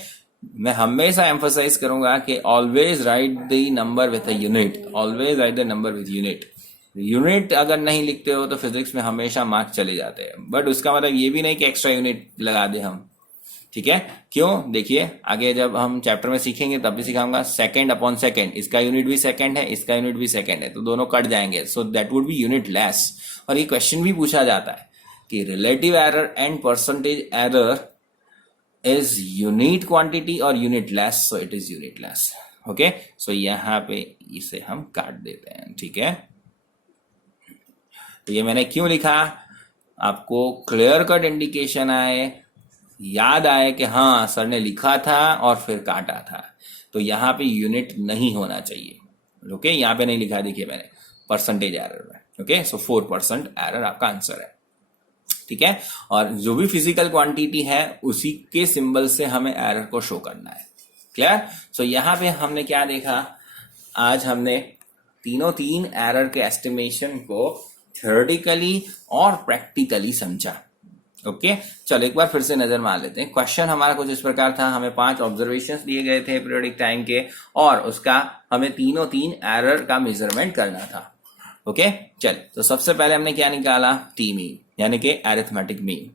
मैं हमेशा एम्फसाइज करूंगा कि always right the number with a unit, always right the number with unit. Unit अगर नहीं लिखते हो तो फिजिक्स में हमेशा मार्क्स चले जाते हैं, बट उसका मतलब ये भी नहीं कि एक्स्ट्रा यूनिट लगा दे हम, ठीक है। क्यों, देखिए आगे जब हम चैप्टर में सीखेंगे तब भी सिखाऊंगा, सेकंड अपॉन सेकंड, इसका यूनिट भी सेकंड है, इसका यूनिट भी सेकंड है, तो दोनों कट जाएंगे, सो that would B unit less. और ये क्वेश्चन भी पूछा जाता है कि relative error and percentage error is unit quantity or unit less, so it is unit less, okay। so यहाँ पे इसे हम काट देते हैं, ठीक है। तो ये मैंने क्यों लिखा, आपको क्लियर कट इंडिकेशन आए, याद आए कि हाँ सर ने लिखा था और फिर काटा था, तो यहाँ पे यूनिट नहीं होना चाहिए, ओके। यहाँ पे नहीं लिखा, देखिए मैंने परसेंटेज एरर में, ओके। सो 4% एरर आपका आंसर है, ठीक है। और जो भी फिजिकल क्वांटिटी है उसी के सिंबल से हमें एरर को शो करना है, क्लियर। सो यहाँ पे हमने क्या देखा, आज हमने तीन एरर के एस्टिमेशन को थ्योरेटिकली और प्रैक्टिकली समझा, ओके। चलो एक बार फिर से नजर मार लेते हैं। क्वेश्चन हमारा कुछ इस प्रकार था, हमें 5 ऑब्जर्वेशंस दिए गए थे पीरियोडिक टाइम के, और उसका हमें तीन एरर का मेजरमेंट करना था, ओके। चल, तो सबसे पहले हमने क्या निकाला, टी मीन, यानी कि अरिथमेटिक मीन।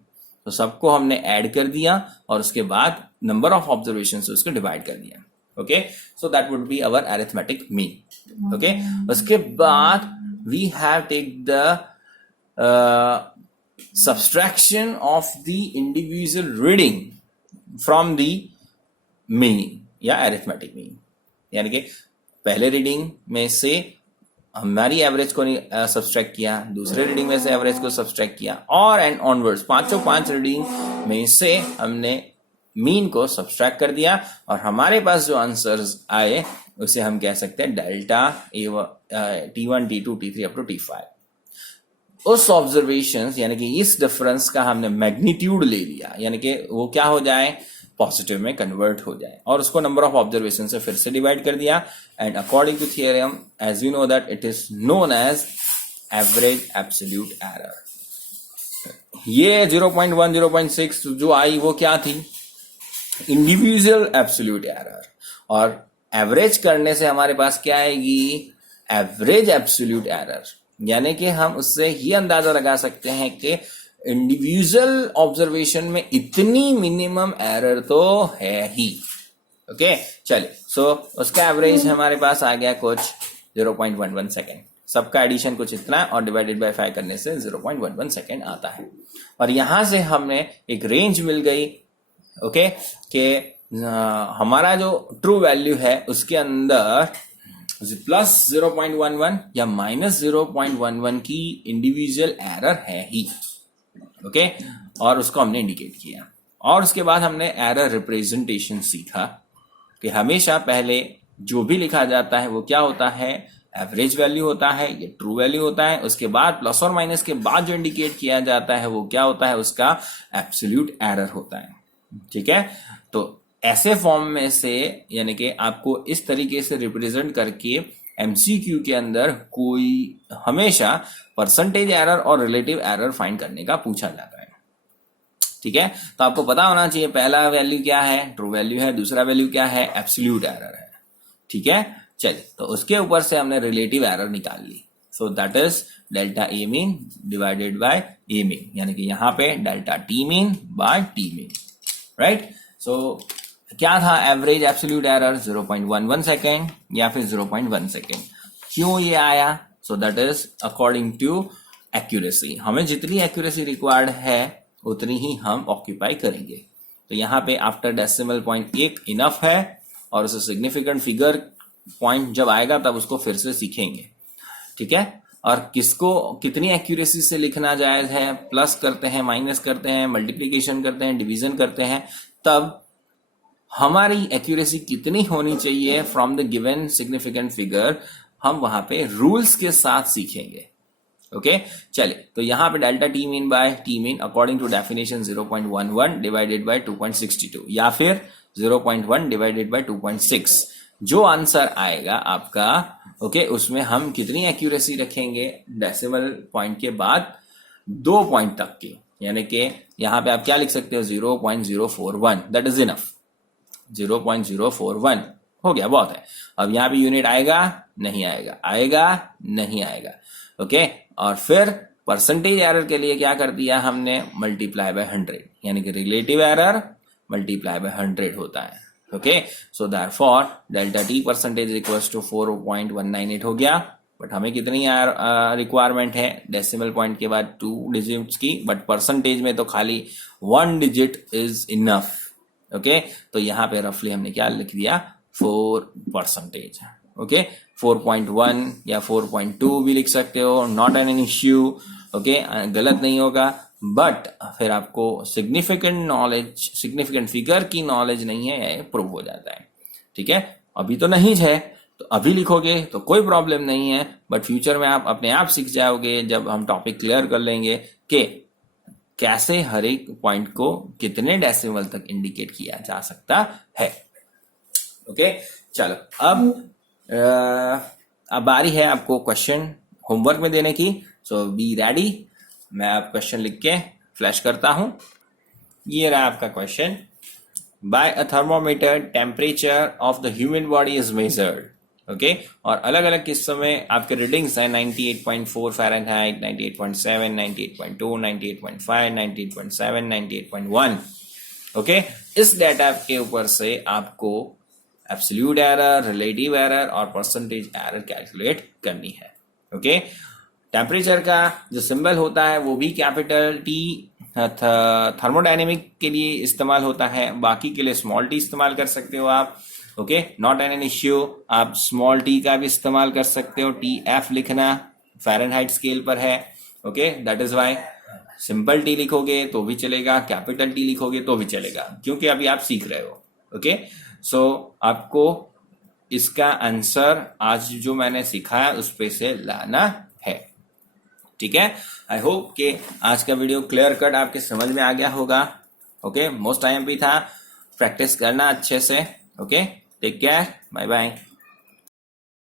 तो सबको हमने ऐड कर दिया और उसके बाद नंबर ऑफ ऑब्जर्वेशन से उसको डिवाइड कर दिया, okay. So that would be our arithmetic mean, okay. उसके बाद we have take the subtraction of the individual reading from the mean या अरिथमेटिक मीन, यानी कि पहले रीडिंग में से हमारी एवरेज को सब्सट्रैक्ट किया, दूसरे रीडिंग में से एवरेज को सब्सट्रैक्ट किया, और एंड ऑनवर्ड्स 5 रीडिंग में से हमने मीन को सब्सट्रैक्ट कर दिया, और हमारे पास जो आंसर्स आए उसे हम कह सकते हैं delta T1 T2 T3 up to T5। उस ऑब्जर्वेशंस यानी कि इस डिफरेंस का हमने मैग्नीट्यूड ले लिया, यानी कि वो क्या हो जाए, पॉजिटिव में कन्वर्ट हो जाए, और उसको नंबर ऑफ ऑब्जर्वेशन से फिर से डिवाइड कर दिया, and according to theorem as we know that it is known as average absolute error. ये 0.1 0.6 जो आई वो क्या थी, इंडिविजुअल एब्सोल्यूट एरर, और एवरेज करने से हमारे पास क्या आएगी, एवरेज एब्सोल्यूट एरर, यानी कि हम उससे ही अंदाजा लगा सकते हैं कि इंडिविजुअल ऑब्जर्वेशन में इतनी मिनिमम एरर तो है ही, ओके। चलिए, सो उसका एवरेज हमारे पास आ गया कुछ 0.11 सेकेंड, सबका एडिशन कुछ इतना और डिवाइडेड बाय 5 करने से 0.11 सेकेंड आता है, और यहां से हमने एक रेंज मिल गई, ओके, कि हमारा जो ट्रू वैल्यू है उसके अंदर प्लस 0.11 या माइनस 0.11 की इंडिविजुअल एरर है ही, ओके, और उसको हमने इंडिकेट किया। और उसके बाद हमने एरर रिप्रेजेंटेशन सीखा कि हमेशा पहले जो भी लिखा जाता है वो क्या होता है, एवरेज वैल्यू होता है, ये ट्रू वैल्यू होता है। उसके बाद प्लस और माइनस के बाद जो इंडिकेट किया जाता है वो क्या होता है, उसका एब्सोल्यूट एरर होता है, ठीक है। तो ऐसे फॉर्म में से यानी कि आपको इस तरीके से रिप्रेजेंट करके एमसीक्यू के अंदर कोई हमेशा परसेंटेज एरर और रिलेटिव एरर फाइंड करने का पूछा जाता है, ठीक है, तो आपको पता होना चाहिए पहला वैल्यू क्या है, ट्रू वैल्यू है, दूसरा वैल्यू क्या है, एब्सोल्यूट एरर है। ठीक है, चलिए, तो उसके ऊपर से हमने रिलेटिव एरर निकाल ली। So that is delta A mean divided by A mean, यानी कि यहाँ पे delta T mean by T mean, right. So क्या था एवरेज एब्सोल्यूट एरर, 0.11 सेकेंड या फिर 0.1 सेकेंड। क्यों ये आया, so that is according to accuracy, हमें जितनी एक्यूरेसी रिक्वायर्ड है उतनी ही हम ऑक्यूपाई करेंगे। तो यहाँ पे आफ्टर डेसिमल पॉइंट एक इनफ है, और उसे सिग्निफिकेंट फिगर पॉइंट जब आएगा तब उसको फिर से सीखेंगे। ठीक है, और किसको कितनी एक्यूरेसी से लिखना जायज है, प्लस करते हैं, माइनस करते हैं, मल्टीप्लीकेशन करते हैं, डिवीजन करते हैं, तब हमारी एक्यूरेसी कितनी होनी चाहिए from the given significant figure, हम वहां पे रूल्स के साथ सीखेंगे। ओके, चलिए, तो यहां पे delta T mean by T mean according to definition 0.11 divided by 2.62 या फिर 0.1 डिवाइडेड बाय 2.6, जो आंसर आएगा आपका, ओके, उसमें हम कितनी एक्यूरेसी रखेंगे डेसिमल पॉइंट के बाद 2 पॉइंट तक की, यानी कि यहां पे आप क्या लिख सकते हो, 0.041, दैट इज इनफ। 0.041 हो गया, बहुत है। अब यहां पे यूनिट आएगा नहीं आएगा, आएगा नहीं आएगा, ओके। और फिर परसेंटेज एरर के लिए क्या कर दिया हमने, मल्टीप्लाई बाय 100, यानी कि रिलेटिव एरर मल्टीप्लाई बाय 100 होता है। Okay, so therefore delta T percentage equals to 4.198 हो गया। बट हमें कितनी रिक्वायरमेंट है, डेसिमल पॉइंट के बाद 2 डिजिट्स की, बट परसेंटेज में तो खाली 1 डिजिट इज इनफ। ओके, तो यहाँ पे रफली हमने क्या लिख दिया, 4%। ओके, 4.1 या 4.2 भी लिख सकते हो, नॉट एन इश्यू। ओके, गलत नहीं होगा, बट फिर आपको सिग्निफिकेंट नॉलेज, सिग्निफिकेंट फिगर की नॉलेज नहीं है, ये प्रूव हो जाता है। ठीक है, अभी तो नहीं है, तो अभी लिखोगे तो कोई प्रॉब्लम नहीं है, बट फ्यूचर में आप अपने आप सीख जाओगे जब हम टॉपिक क्लियर कर लेंगे कि कैसे हर एक पॉइंट को कितने डेसिमल तक इंडिकेट किया जा सकता है। ओके, चलो, अब बारी है आपको क्वेश्चन होमवर्क में देने की। सो बी रेडी, मैं आप क्वेश्चन लिख के फ्लैश करता हूं। ये रहा आपका question, by a thermometer temperature of the human body is measured. Okay, और अलग अलग किस्सों में आपके रीडिंग्स हैं, 98.4 फ़ारेनहाइट, 98.7, 98.2, 98.5, 98.7, 98.1। ओके, इस डेटा के ऊपर से आपको एब्सोल्यूट एरर, रिलेटिव एरर और परसेंटेज एरर कैलकुलेट करनी है। ओके, टेम्परेचर का जो सिंबल होता है वो भी कैपिटल टी थर्मोडायनेमिक के लिए इस्तेमाल होता है, बाकी के लिए स्मॉल टी इस्तेमाल कर सकते हो आप। ओके, नॉट एन इश्यू, आप स्मॉल टी का भी इस्तेमाल कर सकते हो, TF लिखना फ़ारेनहाइट स्केल पर है। Okay, that is why simple T लिखोगे तो भी चलेगा, कैपिटल टी लिखोगे तो भी चलेगा, क्योंकि अभी आप सीख रहे हो। ओके, सो आपको इसका आंसर आज जो मैंने सिखाया उस पे से लाना है। ठीक है, आई होप कि आज का वीडियो क्लियर कट आपके समझ में आ गया होगा। ओके, मोस्ट टाइम भी था, प्रैक्टिस करना अच्छे से। Okay, take care, bye bye.